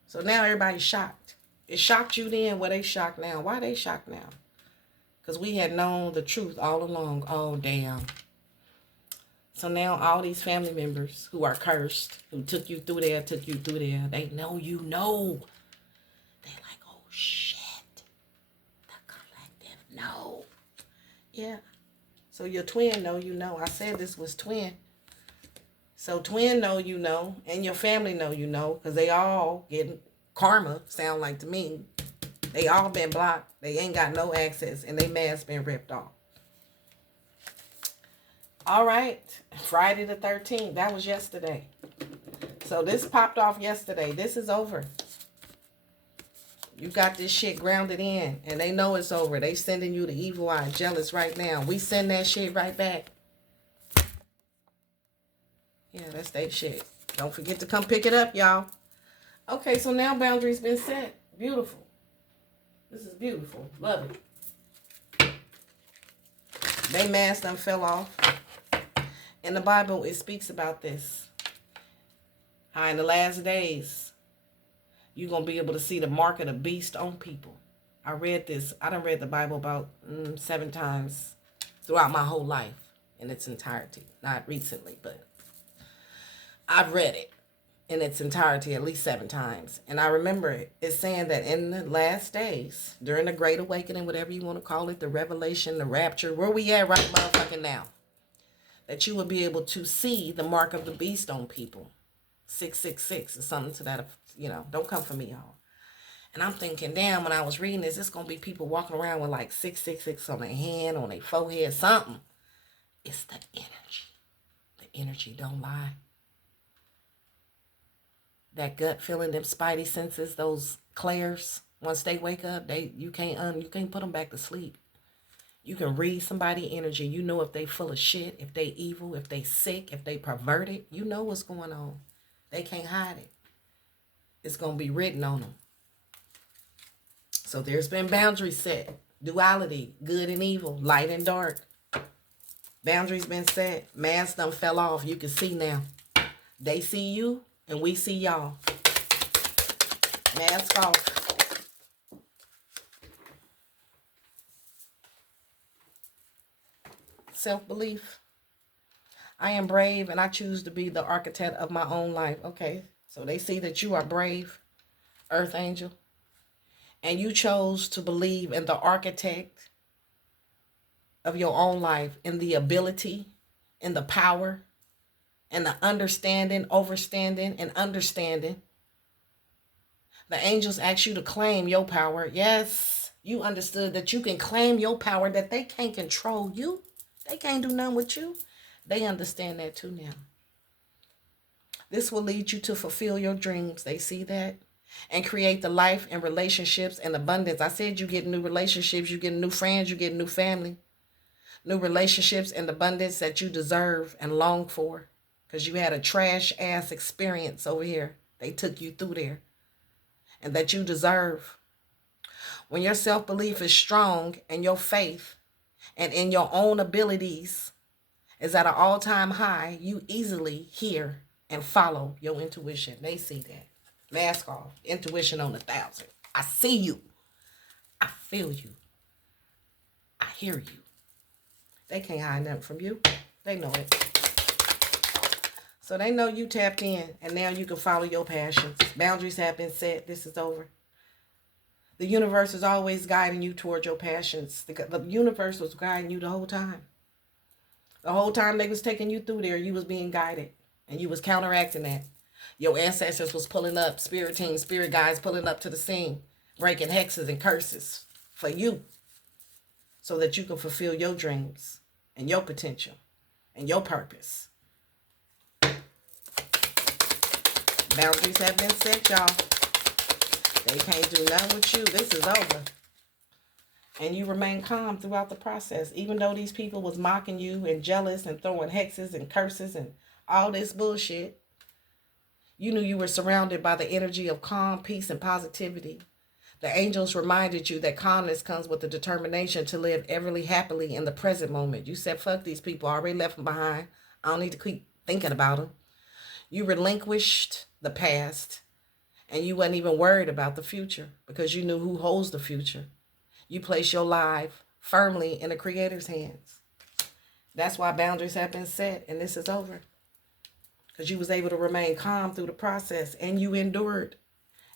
So now everybody's shocked. It shocked you then. Well, they shocked now. Why they shocked now? Because we had known the truth all along. Oh, damn. So now all these family members who are cursed, who took you through there, they know you know. They like, oh, shit. The collective know. Yeah. So your twin know you know. I said this was twin. So twin know you know, and your family know you know, because they all getting karma, sound like to me. They all been blocked. They ain't got no access, and they mask been ripped off. All right. Friday the 13th. That was yesterday. So this popped off yesterday. This is over. You got this shit grounded in, and they know it's over. They sending you the evil eye, jealous right now. We send that shit right back. Yeah, that's that shit. Don't forget to come pick it up, y'all. Okay, so now boundaries been set. Beautiful. This is beautiful. Love it. They mask done fell off. In the Bible, it speaks about this. How in the last days, you're going to be able to see the mark of the beast on people. I read this. I done read the Bible about 7 times throughout my whole life in its entirety. Not recently, but I've read it. in its entirety at least 7 times. And I remember it's saying that in the last days, during the Great Awakening, whatever you want to call it, the revelation, the rapture, where we at right motherfucking now, that you will be able to see the mark of the beast on people. 666 or something to that, don't come for me, y'all. And I'm thinking, damn, when I was reading this, it's going to be people walking around with like 666 on their hand, on their forehead, something. It's the energy. The energy don't lie. That gut feeling, them spidey senses, those clairs, once they wake up, you can't put them back to sleep. You can read somebody energy. You know if they full of shit, if they evil, if they sick, if they perverted. You know what's going on. They can't hide it. It's going to be written on them. So there's been boundaries set. Duality, good and evil, light and dark. Boundaries been set. Masks done fell off. You can see now. They see you and we see y'all. Mask off. Self-belief. I am brave and I choose to be the architect of my own life. Okay, so they see that you are brave, Earth Angel. And you chose to believe in the architect of your own life, in the ability, in the power, and the understanding, overstanding, and understanding. The angels ask you to claim your power. Yes, you understood that you can claim your power, that they can't control you. They can't do nothing with you. They understand that too now. This will lead you to fulfill your dreams. They see that. And create the life and relationships and abundance. I said you get new relationships, you get new friends, you get new family. New relationships and abundance that you deserve and long for. Because you had a trash ass experience over here. They took you through there. And that you deserve. When your self-belief is strong and your faith and in your own abilities is at an all-time high, you easily hear and follow your intuition. They see that. Mask off. Intuition on 1,000. I see you. I feel you. I hear you. They can't hide nothing from you. They know it. So they know you tapped in, and now you can follow your passions. Boundaries have been set. This is over. The universe is always guiding you toward your passions. The universe was guiding you the whole time. The whole time they was taking you through there, you was being guided, and you was counteracting that. Your ancestors was pulling up, spirit teams, spirit guides pulling up to the scene, breaking hexes and curses for you so that you can fulfill your dreams and your potential and your purpose. Boundaries have been set, y'all. They can't do nothing with you. This is over. And you remain calm throughout the process, even though these people was mocking you and jealous and throwing hexes and curses and all this bullshit. You knew you were surrounded by the energy of calm, peace, and positivity. The angels reminded you that calmness comes with the determination to live everly happily in the present moment. You said, fuck these people. I already left them behind. I don't need to keep thinking about them. You relinquished the past, and you wasn't even worried about the future because you knew who holds the future. You place your life firmly in the Creator's hands. That's why boundaries have been set, and this is over. Because you was able to remain calm through the process, and you endured.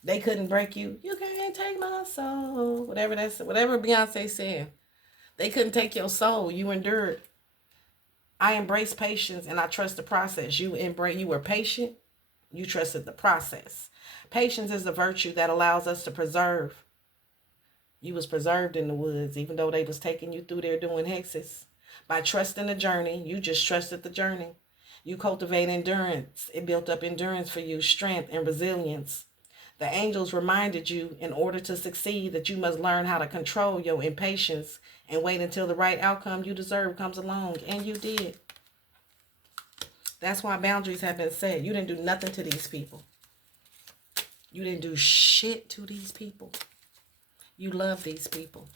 They couldn't break you. You can't take my soul. Whatever Beyonce said. They couldn't take your soul. You endured. I embrace patience, and I trust the process. You were patient. You trusted the process. Patience is the virtue that allows us to preserve. You was preserved in the woods, even though they was taking you through there doing hexes. By trusting the journey, you just trusted the journey. You cultivate endurance. It built up endurance for you, strength and resilience. The angels reminded you in order to succeed that you must learn how to control your impatience and wait until the right outcome you deserve comes along. And you did. That's why boundaries have been set. You didn't do nothing to these people. You didn't do shit to these people. You love these people.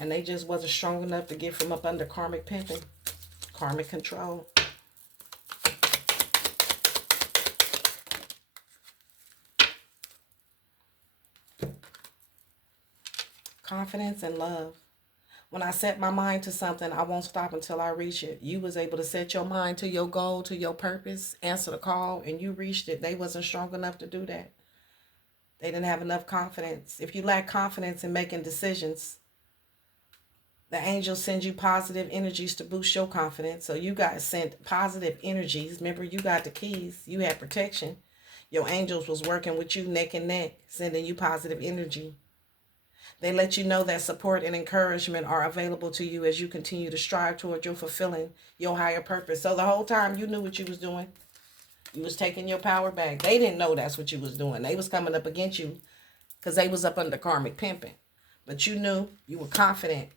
And they just wasn't strong enough to get from up under karmic pimping, karmic control. Confidence and love. When I set my mind to something, I won't stop until I reach it. You was able to set your mind to your goal, to your purpose, answer the call, and you reached it. They wasn't strong enough to do that. They didn't have enough confidence. If you lack confidence in making decisions, the angels send you positive energies to boost your confidence. So you got sent positive energies. Remember, you got the keys. You had protection. Your angels was working with you neck and neck, sending you positive energy. They let you know that support and encouragement are available to you as you continue to strive toward your fulfilling your higher purpose. So the whole time you knew what you was doing. You was taking your power back. They didn't know that's what you was doing. They was coming up against you because they was up under karmic pimping. But you knew, you were confident.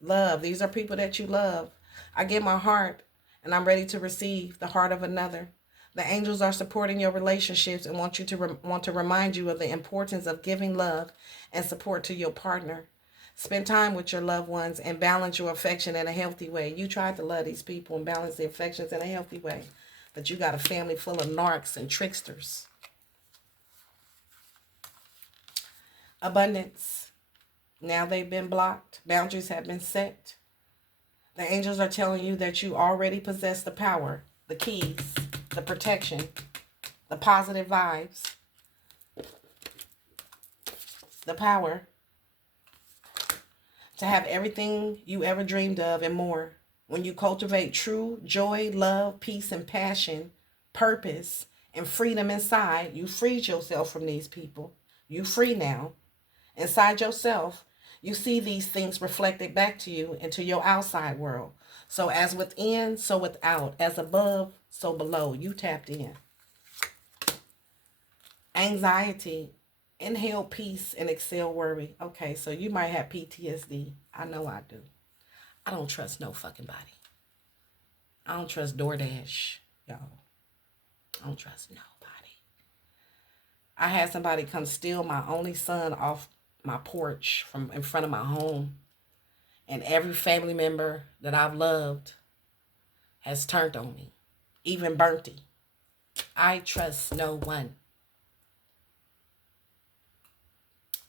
Love. These are people that you love. I give my heart and I'm ready to receive the heart of another. The angels are supporting your relationships and want you to want to remind you of the importance of giving love and support to your partner. Spend time with your loved ones and balance your affection in a healthy way. You tried to love these people and balance the affections in a healthy way, but you got a family full of narcs and tricksters. Abundance. Now they've been blocked. Boundaries have been set. The angels are telling you that you already possess the power, the keys, the protection, the positive vibes, the power to have everything you ever dreamed of and more. When you cultivate true joy, love, peace, and passion, purpose, and freedom inside, you freed yourself from these people. You free now. Inside yourself, you see these things reflected back to you into your outside world. So as within, so without. As above, so below. You tapped in. Anxiety. Inhale peace and exhale worry. Okay, so you might have PTSD. I know I do. I don't trust no fucking body. I don't trust DoorDash, y'all. I don't trust nobody. I had somebody come steal my only son off my porch from in front of my home. And every family member that I've loved has turned on me. Even Bernty. I trust no one.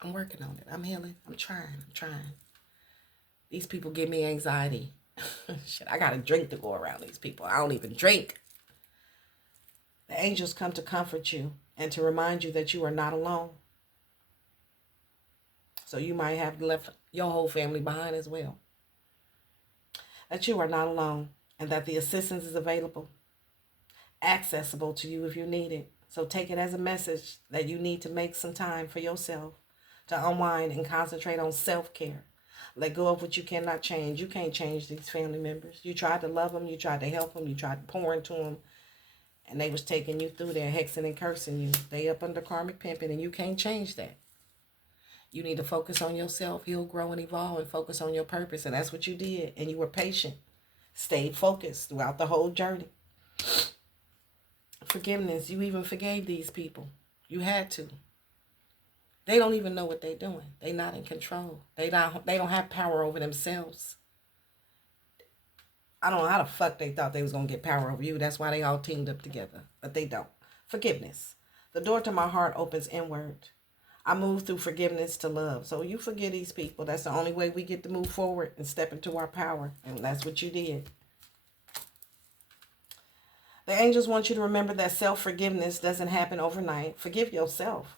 I'm working on it. I'm healing. I'm trying. These people give me anxiety. Shit, I got to drink to go around these people. I don't even drink. The angels come to comfort you and to remind you that you are not alone. So you might have left your whole family behind as well. That you are not alone and that the assistance is available, accessible to you if you need it. So take it as a message that you need to make some time for yourself to unwind and concentrate on self-care. Let go of what you cannot change. You can't change these family members. You tried to love them. You tried to help them. You tried to pour into them. And they was taking you through there, hexing and cursing you. They up under karmic pimping, and you can't change that. You need to focus on yourself, heal, grow, and evolve, and focus on your purpose. And that's what you did. And you were patient. Stayed focused throughout the whole journey. Forgiveness. You even forgave these people. You had to. They don't even know what they're doing. They're not in control. They don't have power over themselves. I don't know how the fuck they thought they was going to get power over you. That's why they all teamed up together. But they don't. Forgiveness. The door to my heart opens inward. I move through forgiveness to love. So you forgive these people. That's the only way we get to move forward and step into our power. And that's what you did. The angels want you to remember that self-forgiveness doesn't happen overnight. Forgive yourself.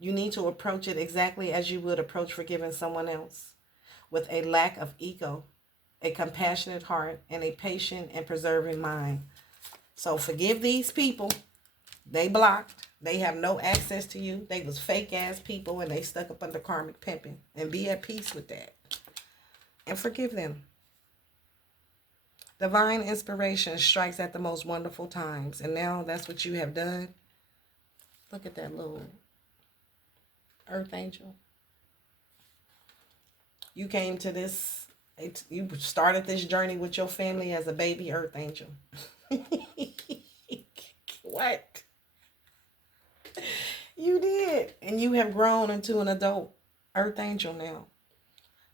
You need to approach it exactly as you would approach forgiving someone else. With a lack of ego, a compassionate heart, and a patient and preserving mind. So forgive these people. They blocked. They have no access to you. They was fake ass people and they stuck up under karmic pimping. And be at peace with that. And forgive them. Divine inspiration strikes at the most wonderful times. And now that's what you have done. Look at that little earth angel. You came to this, you started this journey with your family as a baby earth angel. What? You did. And you have grown into an adult earth angel now.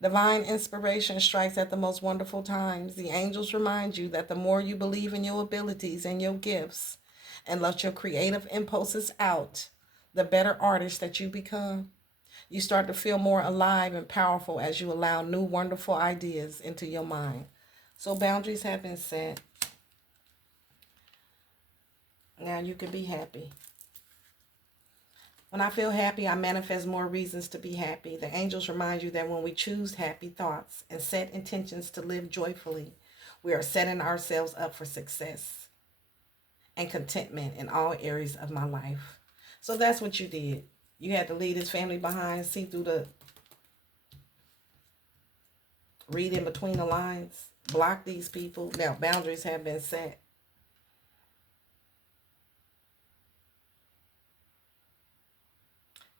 Divine inspiration strikes at the most wonderful times. The angels remind you that the more you believe in your abilities and your gifts and let your creative impulses out, the better artist that you become. You start to feel more alive and powerful as you allow new wonderful ideas into your mind. So boundaries have been set. Now you can be happy. When I feel happy, I manifest more reasons to be happy. The angels remind you that when we choose happy thoughts and set intentions to live joyfully, we are setting ourselves up for success and contentment in all areas of my life. So that's what you did. You had to leave his family behind, see through the, read in between the lines, block these people. Now boundaries have been set.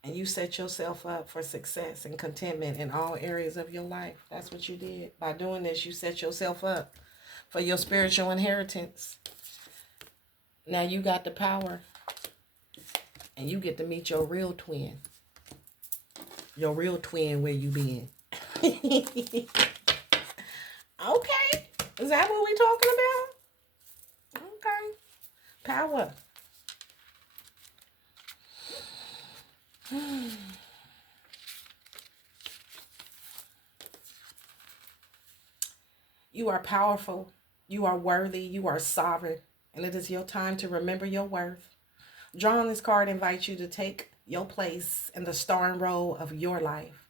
And you set yourself up for success and contentment in all areas of your life. That's what you did. By doing this, you set yourself up for your spiritual inheritance. Now you got the power. And you get to meet your real twin. Your real twin, where you been. Okay. Is that what we talking about? Okay. Power. You are powerful. You are worthy. You are sovereign. And it is your time to remember your worth. Drawing this card invites you to take your place in the starring role of your life.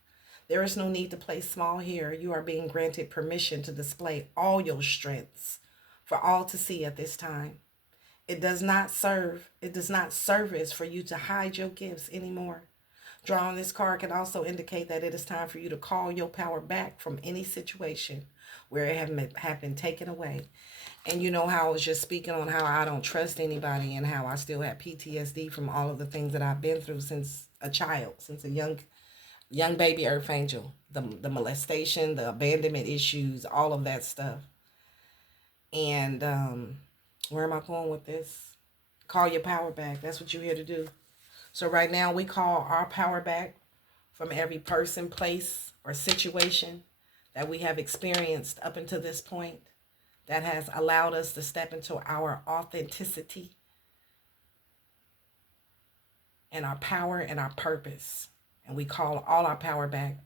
There is no need to play small here. You are being granted permission to display all your strengths for all to see at this time. It does not service for you to hide your gifts anymore. Drawing this card can also indicate that it is time for you to call your power back from any situation where it have been taken away. And you know how I was just speaking on how I don't trust anybody and how I still have PTSD from all of the things that I've been through since a child, since a young baby earth angel, the molestation, the abandonment issues, all of that stuff. And where am I going with this? Call your power back. That's what you're here to do. So right now we call our power back from every person, place, or situation that we have experienced up until this point that has allowed us to step into our authenticity and our power and our purpose. And we call all our power back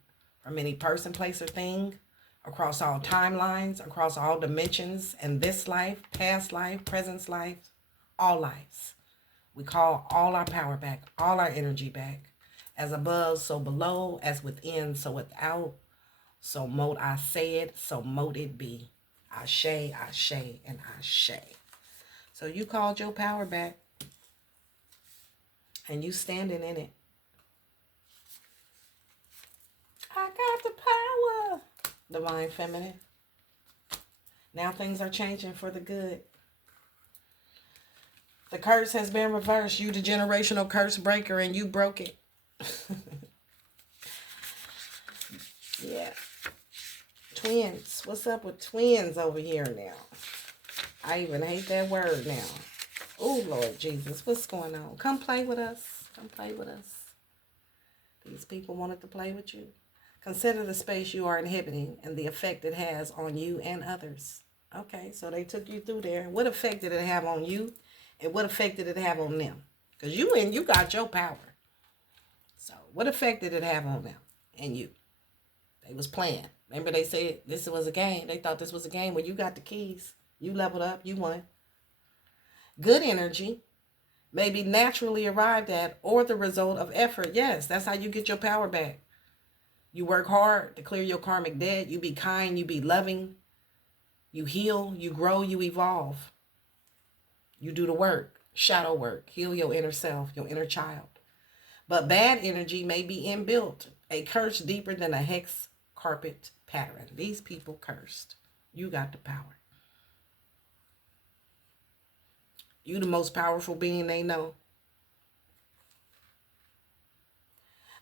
from any person, place, or thing across all timelines, across all dimensions, in this life, past life, present life, all lives. We call all our power back, all our energy back. As above, so below, as within, so without. So mote I say it, so mote it be. Ashe, ashe, and ashe. So you called your power back. And you standing in it. I got the power. Divine Feminine. Now things are changing for the good. The curse has been reversed. You the generational curse breaker and you broke it. Yeah. Twins. What's up with twins over here now? I even hate that word now. Oh, Lord Jesus. What's going on? Come play with us. Come play with us. These people wanted to play with you. Consider the space you are inhibiting and the effect it has on you and others. Okay, so they took you through there. What effect did it have on you? And what effect did it have on them? Because you got your power. So what effect did it have on them and you? They was playing. Remember they said this was a game. They thought this was a game. Well, you got the keys. You leveled up. You won. Good energy may be naturally arrived at or the result of effort. Yes, that's how you get your power back. You work hard to clear your karmic debt. You be kind. You be loving. You heal. You grow. You evolve. You do the work. Shadow work. Heal your inner self, your inner child. But bad energy may be inbuilt. A curse deeper than a hex carpet pattern. These people cursed. You got the power. You the most powerful being they know.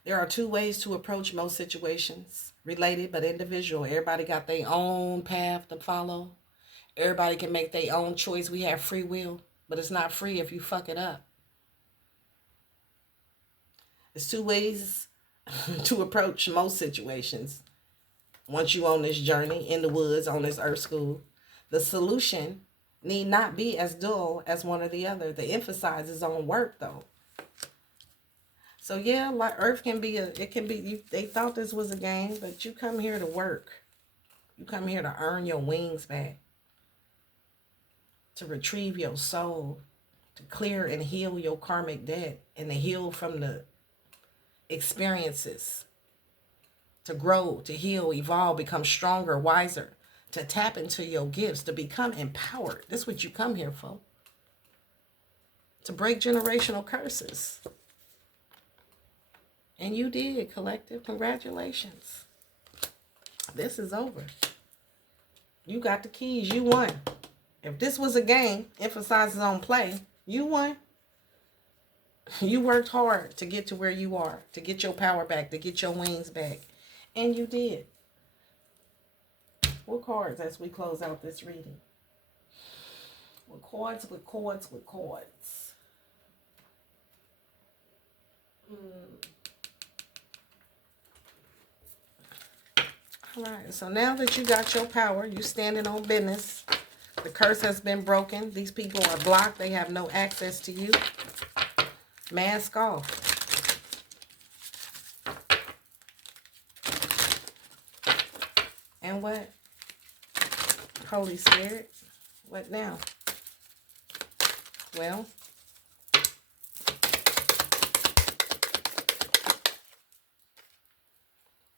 There are two ways to approach most situations. Related but individual. Everybody got their own path to follow. Everybody can make their own choice. We have free will. But it's not free if you fuck it up. There's two ways to approach most situations. Once you on this journey in the woods, on this earth school, the solution need not be as dull as one or the other. The emphasis is on work, though. So yeah, like Earth can be it can be, they thought this was a game, but you come here to work. You come here to earn your wings back, to retrieve your soul, to clear and heal your karmic debt, and to heal from the experiences, to grow, to heal, evolve, become stronger, wiser, to tap into your gifts, to become empowered. That's what you come here for. To break generational curses. And you did, collective. Congratulations. This is over. You got the keys. You won. If this was a game, emphasizes on play, you won. You worked hard to get to where you are, to get your power back, to get your wings back. And you did. What cards as we close out this reading? With chords, with chords, with chords. All right, so now that you got your power, you standing on business. The curse has been broken. These people are blocked. They have no access to you. Mask off. And what? Holy Spirit. What now? Well,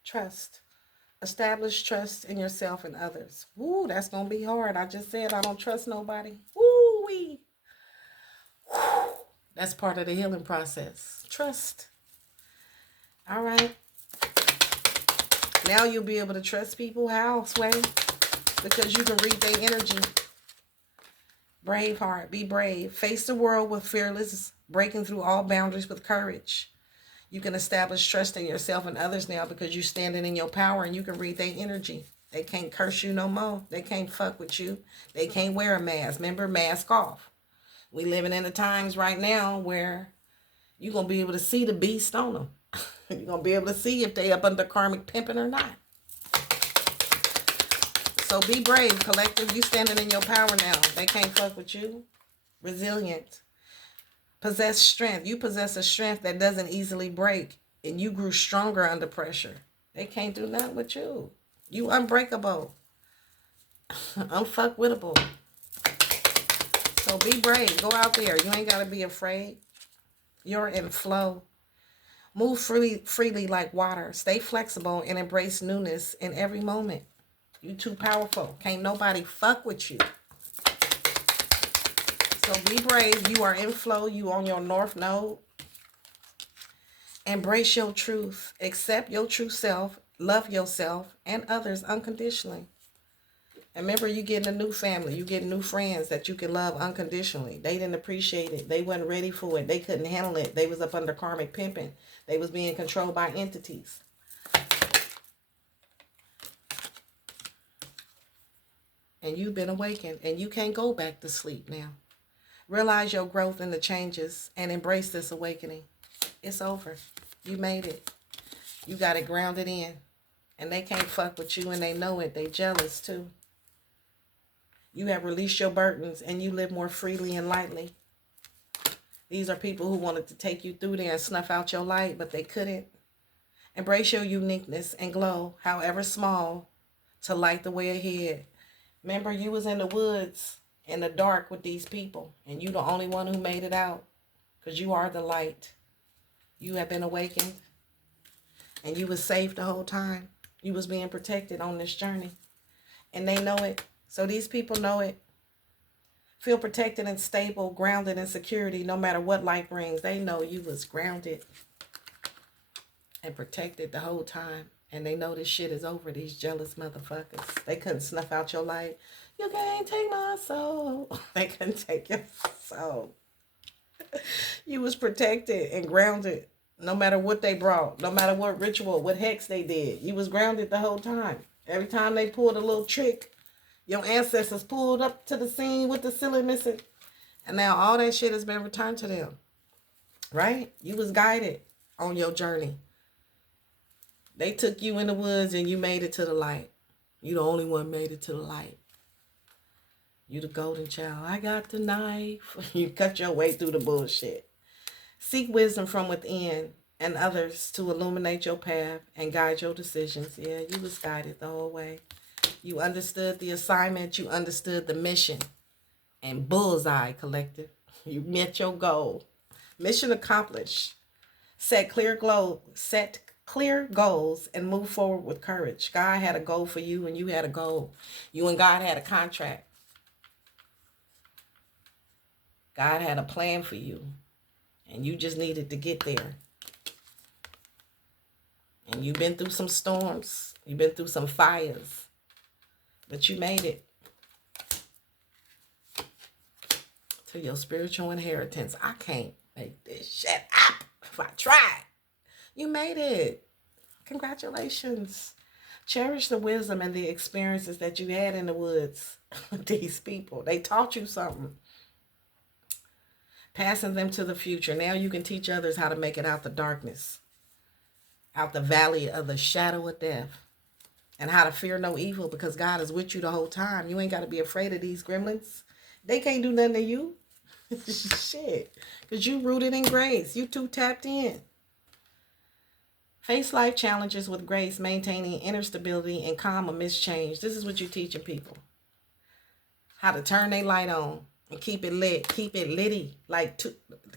trust. Establish trust in yourself and others. Ooh, that's going to be hard. I just said I don't trust nobody. Ooh-wee. That's part of the healing process. Trust. All right. Now you'll be able to trust people. How, Sway? Because you can read their energy. Brave heart. Be brave. Face the world with fearless, breaking through all boundaries with courage. You can establish trust in yourself and others now because you're standing in your power and you can read their energy. They can't curse you no more. They can't fuck with you. They can't wear a mask. Remember, mask off. We living in the times right now where you're going to be able to see the beast on them. You're going to be able to see if they up under karmic pimping or not. So be brave, collective. You standing in your power now. They can't fuck with you. Resilient. Possess strength. You possess a strength that doesn't easily break. And you grew stronger under pressure. They can't do nothing with you. You unbreakable. Unfuckwittable. So be brave. Go out there. You ain't got to be afraid. You're in flow. Move freely like water. Stay flexible and embrace newness in every moment. You too powerful. Can't nobody fuck with you. So be brave. You are in flow. You on your north node. Embrace your truth. Accept your true self. Love yourself and others unconditionally. And remember, you getting a new family. You getting new friends that you can love unconditionally. They didn't appreciate it. They wasn't ready for it. They couldn't handle it. They was up under karmic pimping. They was being controlled by entities. And you've been awakened. And you can't go back to sleep now. Realize your growth and the changes and embrace this awakening. It's over. You made it. You got it grounded in. And they can't fuck with you and they know it. They jealous too. You have released your burdens and you live more freely and lightly. These are people who wanted to take you through there and snuff out your light, but they couldn't. Embrace your uniqueness and glow, however small, to light the way ahead. Remember, you was in the woods in the dark with these people, and you the only one who made it out because you are the light. You have been awakened, and you was safe the whole time. You was being protected on this journey, and they know it. So these people know it. Feel protected and stable, grounded in security, no matter what life brings. They know you was grounded and protected the whole time. And they know this shit is over, these jealous motherfuckers. They couldn't snuff out your light. You can't take my soul. They couldn't take your soul. You was protected and grounded, no matter what they brought, no matter what ritual, what hex they did. You was grounded the whole time. Every time they pulled a little trick, your ancestors pulled up to the scene with the ceiling missing. And now all that shit has been returned to them. Right? You was guided on your journey. They took you in the woods and you made it to the light. You the only one made it to the light. You the golden child. I got the knife. You cut your way through the bullshit. Seek wisdom from within. and others to illuminate your path and guide your decisions. Yeah, you was guided the whole way. You understood the assignment. You understood the mission. And bullseye, collective. You met your goal. Mission accomplished. Set clear goals and move forward with courage. God had a goal for you and you had a goal. You and God had a contract. God had a plan for you. And you just needed to get there. And you've been through some storms. You've been through some fires. But you made it to your spiritual inheritance. I can't make this shit up if I try. You made it. Congratulations. Cherish the wisdom and the experiences that you had in the woods with these people. They taught you something. Passing them to the future. Now you can teach others how to make it out the darkness, out the valley of the shadow of death, and how to fear no evil because God is with you the whole time. You ain't got to be afraid of these gremlins. They can't do nothing to you. Shit. Because you rooted in grace. You too tapped in. Face life challenges with grace, maintaining inner stability and calm amidst change. This is what you're teaching people. How to turn their light on and keep it lit. Keep it litty.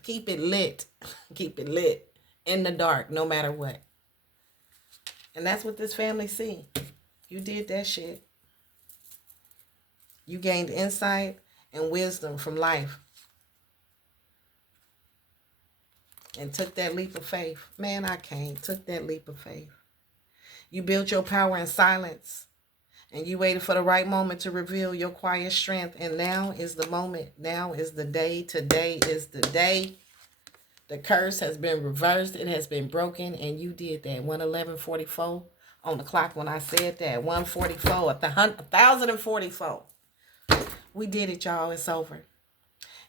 Keep it lit. Keep it lit in the dark, no matter what. And that's what this family see. You did that shit. You gained insight and wisdom from life. And took that leap of faith. Man, I can't. Took that leap of faith. You built your power in silence. And you waited for the right moment to reveal your quiet strength. And now is the moment. Now is the day. Today is the day. The curse has been reversed. It has been broken. And you did that. 111:44 on the clock when I said that. 144. 1,044. We did it, y'all. It's over.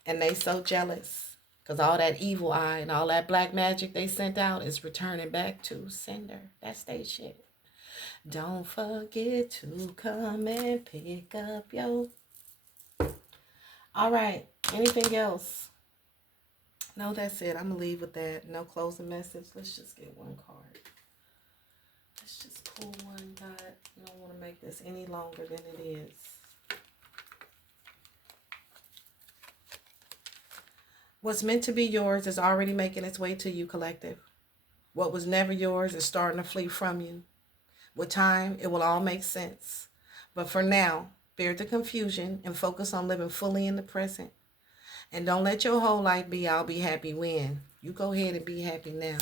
And they so jealous. Because all that evil eye and all that black magic they sent out is returning back to sender. That's their shit. Don't forget to come and pick up your... All right. Anything else? No, that's it. I'm going to leave with that. No closing message. Let's just get one card. Let's just pull one, God. I don't want to make this any longer than it is. What's meant to be yours is already making its way to you, collective. What was never yours is starting to flee from you. With time, it will all make sense. But for now, bear the confusion and focus on living fully in the present. And don't let your whole life be, I'll be happy when. You go ahead and be happy now.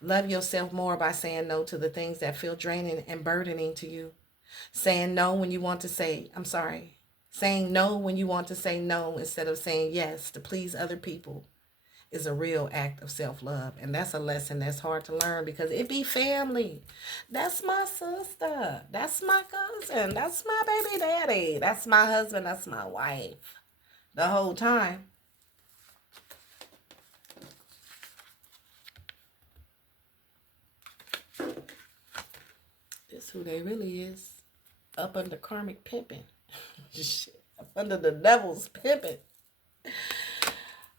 Love yourself more by saying no to the things that feel draining and burdening to you. Saying no when you want to say, I'm sorry. Saying no when you want to say no instead of saying yes to please other people is a real act of self-love. And that's a lesson that's hard to learn because it be family. That's my sister. That's my cousin. That's my baby daddy. That's my husband. That's my wife. The whole time. This who they really is. Up under karmic pimping. Shit, up under the devil's pimping.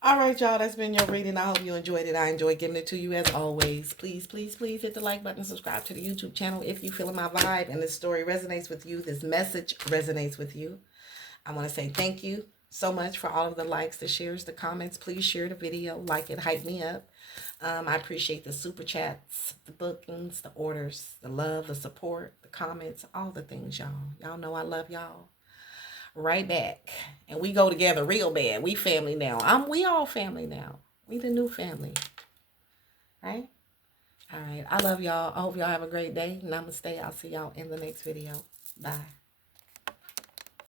All right, y'all, that's been your reading. I hope you enjoyed it. I enjoyed giving it to you as always. Please, please, please hit the like button. Subscribe to the YouTube channel if you feeling my vibe and this story resonates with you. This message resonates with you. I want to say thank you so much for all of the likes, the shares, the comments. Please share the video. Like it. Hype me up. I appreciate the super chats, the bookings, the orders, the love, the support, the comments, all the things, y'all. Y'all know I love y'all. Right back. And we go together real bad. We family now. We all family now. We the new family. Right? All right. I love y'all. I hope y'all have a great day. Namaste. I'll see y'all in the next video. Bye.